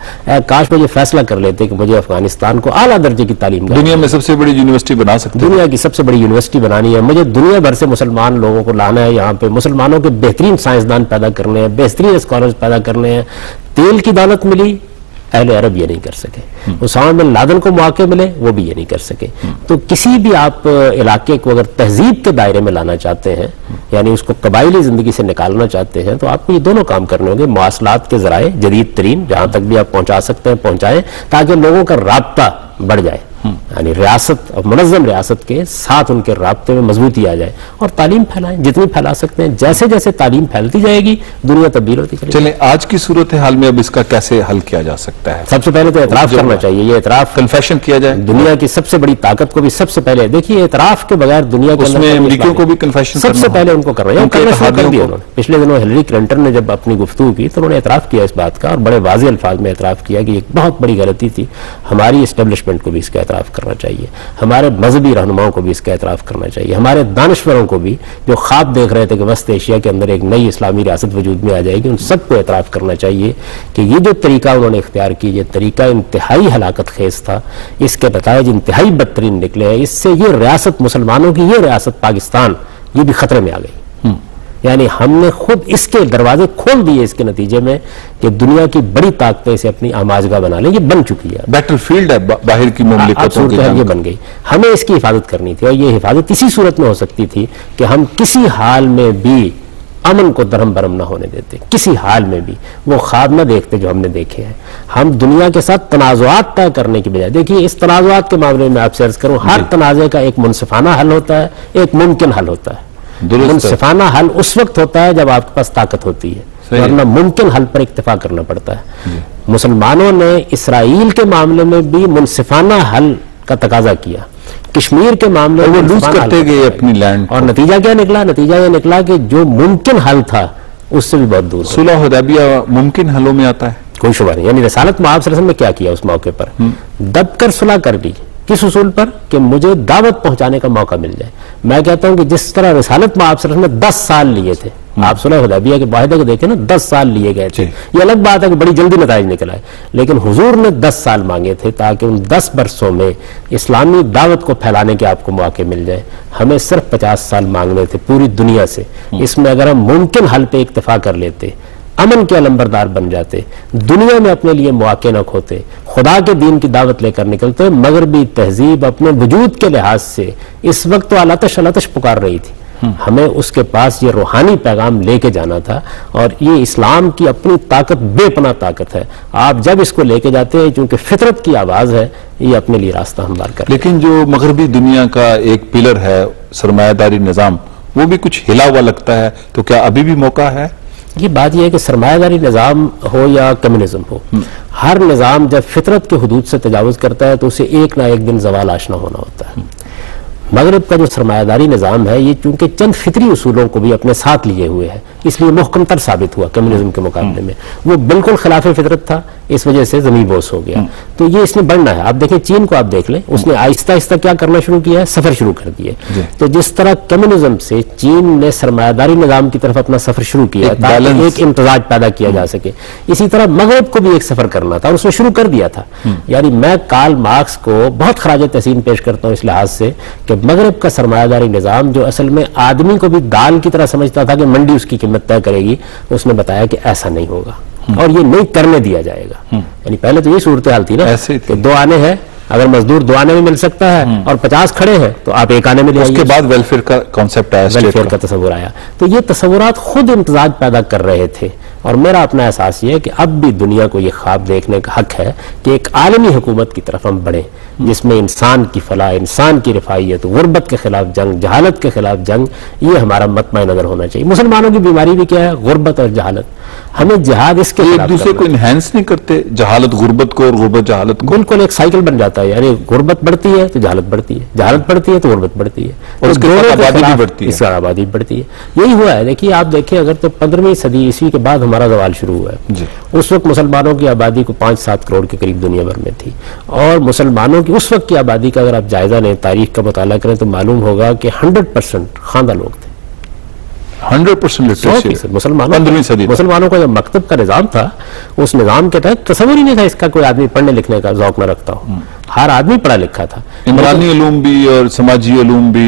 کاش مجھے فیصلہ کر لیتے کہ مجھے افغانستان کو اعلیٰ درجے کی تعلیم دنیا میں سب سے بڑی یونیورسٹی بنا سکتے، دنیا کی سب سے بڑی یونیورسٹی بنانی ہے، مجھے دنیا بھر سے مسلمان لوگوں کو لانا ہے یہاں پہ، مسلمانوں کے بہترین سائنسدان پیدا کرنے ہیں، بہترین اسکالرز پیدا کرنے ہیں۔ تیل کی دولت ملی، اہل عرب یہ نہیں کر سکے، اسامہ بن لادن کو مواقع ملے، وہ بھی یہ نہیں کر سکے۔ تو کسی بھی آپ علاقے کو اگر تہذیب کے دائرے میں لانا چاہتے ہیں، یعنی اس کو قبائلی زندگی سے نکالنا چاہتے ہیں، تو آپ کو یہ دونوں کام کرنے ہوں گے، مواصلات کے ذرائع جدید ترین جہاں تک بھی آپ پہنچا سکتے ہیں پہنچائیں، تاکہ لوگوں کا رابطہ بڑھ جائے۔ یعنی ریاست اور منظم ریاست کے ساتھ ان کے رابطے میں مضبوطی آ جائے اور تعلیم پھیلائیں جتنی پھیلا سکتے ہیں. جیسے جیسے تعلیم پھیلتی جائے گی دنیا تبدیل ہوتی چلے گی. چلیں آج کی صورتحال میں اب اس کا کیسے حل کیا جا سکتا ہے؟ سب سے پہلے تو اعتراف کرنا چاہیے. یہ اعتراف کنفیشن کیا جائے. دنیا کی سب سے بڑی طاقت کو بھی سب سے پہلے دیکھیے اعتراف کے بغیر دنیا کے اس میں امریکیوں کو بھی کنفیشن سب سے پہلے ان کو کر رہے ہیں. پچھلے دنوں ہلری کلنٹن نے جب اپنی گفتگو کی تو انہوں نے اعتراف کیا اس بات کا اور بڑے واضح الفاظ میں اعتراف کیا کہ ایک بہت بڑی غلطی تھی. ہماری اسٹیبلشمنٹ کو بھی اس کا اعتراف کرنا چاہیے, ہمارے مذہبی رہنماؤں کو بھی اس کا اعتراف کرنا چاہیے, ہمارے دانشوروں کو بھی جو خواب دیکھ رہے تھے کہ وسط ایشیا کے اندر ایک نئی اسلامی ریاست وجود میں آ جائے گی, ان سب کو اعتراف کرنا چاہیے کہ یہ جو طریقہ انہوں نے اختیار کی یہ طریقہ انتہائی ہلاکت خیز تھا. اس کے نتائج انتہائی بدترین نکلے ہیں. اس سے یہ ریاست مسلمانوں کی یہ ریاست پاکستان یہ بھی خطرے میں آ گئی. یعنی ہم نے خود اس کے دروازے کھول دیے اس کے نتیجے میں کہ دنیا کی بڑی طاقتیں اسے اپنی آماجگاہ بنا لیں. یہ بن چکی ہے, بیٹل فیلڈ ہے باہر کی مملکتوں کی. یہ بن گئی. ہمیں اس کی حفاظت کرنی تھی اور یہ حفاظت اسی صورت میں ہو سکتی تھی کہ ہم کسی حال میں بھی امن کو درہم برہم نہ ہونے دیتے, کسی حال میں بھی وہ خواب نہ دیکھتے جو ہم نے دیکھے ہیں. ہم دنیا کے ساتھ تنازعات طے کرنے کی بجائے دیکھیے اس تنازعات کے معاملے میں آپ سے عرض کروں ہر تنازع کا ایک منصفانہ حل ہوتا ہے, ایک ممکن حل ہوتا ہے. منصفانہ حل اس وقت ہوتا ہے جب آپ کے پاس طاقت ہوتی ہے, ورنہ ممکن حل پر اکتفا کرنا پڑتا ہے. مسلمانوں نے اسرائیل کے معاملے میں بھی منصفانہ حل کا تقاضا کیا, کشمیر کے معاملے میں لوز کرتے گئے اپنی لینڈ, اور نتیجہ کیا نکلا؟ نتیجہ یہ نکلا کہ جو ممکن حل تھا اس سے بھی بہت دور. صلح حدیبیہ ممکن حلوں میں آتا ہے, کوئی شبہ نہیں. یعنی رسالت مآب صلی اللہ علیہ وسلم نے کیا کیا اس موقع پر؟ دب کر صلح کر دی. کس اصول پر؟ کہ مجھے دعوت پہنچانے کا موقع مل جائے. میں کہتا ہوں کہ جس طرح رسالت مآب صلی اللہ علیہ وسلم نے 10 سال لیے تھے, آپ صلح حدیبیہ کے معاہدے کو دیکھیں نا, 10 سال لیے گئے تھے. یہ الگ بات ہے کہ بڑی جلدی نتائج نکل آئے, لیکن حضور نے 10 سال مانگے تھے تاکہ ان 10 برسوں میں اسلامی دعوت کو پھیلانے کے آپ کو مواقع مل جائے. ہمیں صرف 50 سال مانگنے تھے پوری دنیا سے. اس میں اگر ہم ممکن حل پہ اکتفا کر لیتے, امن کے علمبردار بن جاتے, دنیا میں اپنے لیے مواقع نہ کھوتے, خدا کے دین کی دعوت لے کر نکلتے. مغربی تہذیب اپنے وجود کے لحاظ سے اس وقت تو الاتش پکار رہی تھی. ہمیں اس کے پاس یہ روحانی پیغام لے کے جانا تھا, اور یہ اسلام کی اپنی طاقت بے پناہ طاقت ہے. آپ جب اس کو لے کے جاتے ہیں چونکہ فطرت کی آواز ہے, یہ اپنے لیے راستہ ہموار کر. لیکن جو مغربی دنیا کا ایک پلر ہے سرمایہ داری نظام, وہ بھی کچھ ہلا ہوا لگتا ہے, تو کیا ابھی بھی موقع ہے؟ یہ بات یہ ہے کہ سرمایہ داری نظام ہو یا کمیونزم ہو, ہر نظام جب فطرت کے حدود سے تجاوز کرتا ہے تو اسے ایک نہ ایک دن زوال آشنا ہونا ہوتا ہے. مغرب کا جو سرمایہ داری نظام ہے یہ چونکہ چند فطری اصولوں کو بھی اپنے ساتھ لیے ہوئے ہے, اس لیے محکم تر ثابت ہوا کمیونزم کے مقابلے میں. وہ بالکل خلاف فطرت تھا, اس وجہ سے زمین بوس ہو گیا. تو یہ اس نے بڑھنا ہے. آپ دیکھیں چین کو, آپ دیکھ لیں, اس نے آہستہ آہستہ کیا کرنا شروع کیا ہے, سفر شروع کر دیا. تو جس طرح کمیونزم سے چین نے سرمایہ داری نظام کی طرف اپنا سفر شروع کیا تاکہ ایک امتزاج پیدا کیا جا سکے, اسی طرح مغرب کو بھی ایک سفر کرنا تھا, اور اس نے شروع کر دیا تھا. یعنی میں کارل مارکس کو بہت خراج تحسین پیش کرتا ہوں اس لحاظ سے کہ مغرب کا سرمایہ داری نظام جو اصل میں آدمی کو بھی دال کی طرح سمجھتا تھا کہ منڈی اس کی قیمت طے کرے گی, اس نے بتایا کہ ایسا نہیں ہوگا اور یہ نہیں کرنے دیا جائے گا. یعنی پہلے تو یہ صورتحال تھی نا کہ 2 آنے ہیں, اگر مزدور 2 آنے میں مل سکتا ہے اور 50 کھڑے ہیں تو آپ 1 آنے میں لے آئیے. اس کے بعد ویلفیئر کا کانسیپٹ آیا, ویلفیئر کا تصور آیا. تو یہ تصورات خود امتزاج پیدا کر رہے تھے, اور میرا اپنا احساس یہ ہے کہ اب بھی دنیا کو یہ خواب دیکھنے کا حق ہے کہ ایک عالمی حکومت کی طرف ہم بڑھیں جس میں انسان کی فلاح, انسان کی رفاہیت, غربت کے خلاف جنگ, جہالت کے خلاف جنگ, یہ ہمارا مطمع نظر ہونا چاہیے. مسلمانوں کی بیماری بھی کیا ہے؟ غربت اور جہالت. ہمیں جہاد اس کے ایک دوسرے کو انہینس نہیں کرتے, جہالت غربت کو اور غربت جہالت کو. بالکل ایک سائیکل بن جاتا ہے. یعنی غربت بڑھتی ہے تو جہالت بڑھتی ہے, جہالت بڑھتی ہے تو غربت بڑھتی ہے, اور اس کے ساتھ آبادی بھی بڑھتی ہے. اس کا آبادی بڑھتی ہے. یہی ہوا ہے. دیکھیے آپ دیکھیں, اگر تو 15ویں صدی عیسوی کے بعد ہمارا زوال شروع ہوا ہے, اس وقت مسلمانوں کی آبادی کو 5-7 کروڑ کے قریب دنیا بھر میں تھی, اور مسلمانوں کی اس وقت کی آبادی کا اگر آپ جائزہ لیں, تاریخ کا مطالعہ کریں تو معلوم ہوگا کہ 100% خواندہ لوگ تھے. 100% مسلمانوں کا جو مکتب کا نظام تھا, اس نظام کے تحت تصور ہی نہیں تھا اس کا کوئی آدمی پڑھنے لکھنے کا ذوق نہ رکھتا ہو. ہر آدمی پڑھا لکھا تھا. عمرانی علوم بھی اور سماجی علوم بھی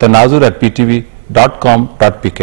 tanazur@ptv.com.pk।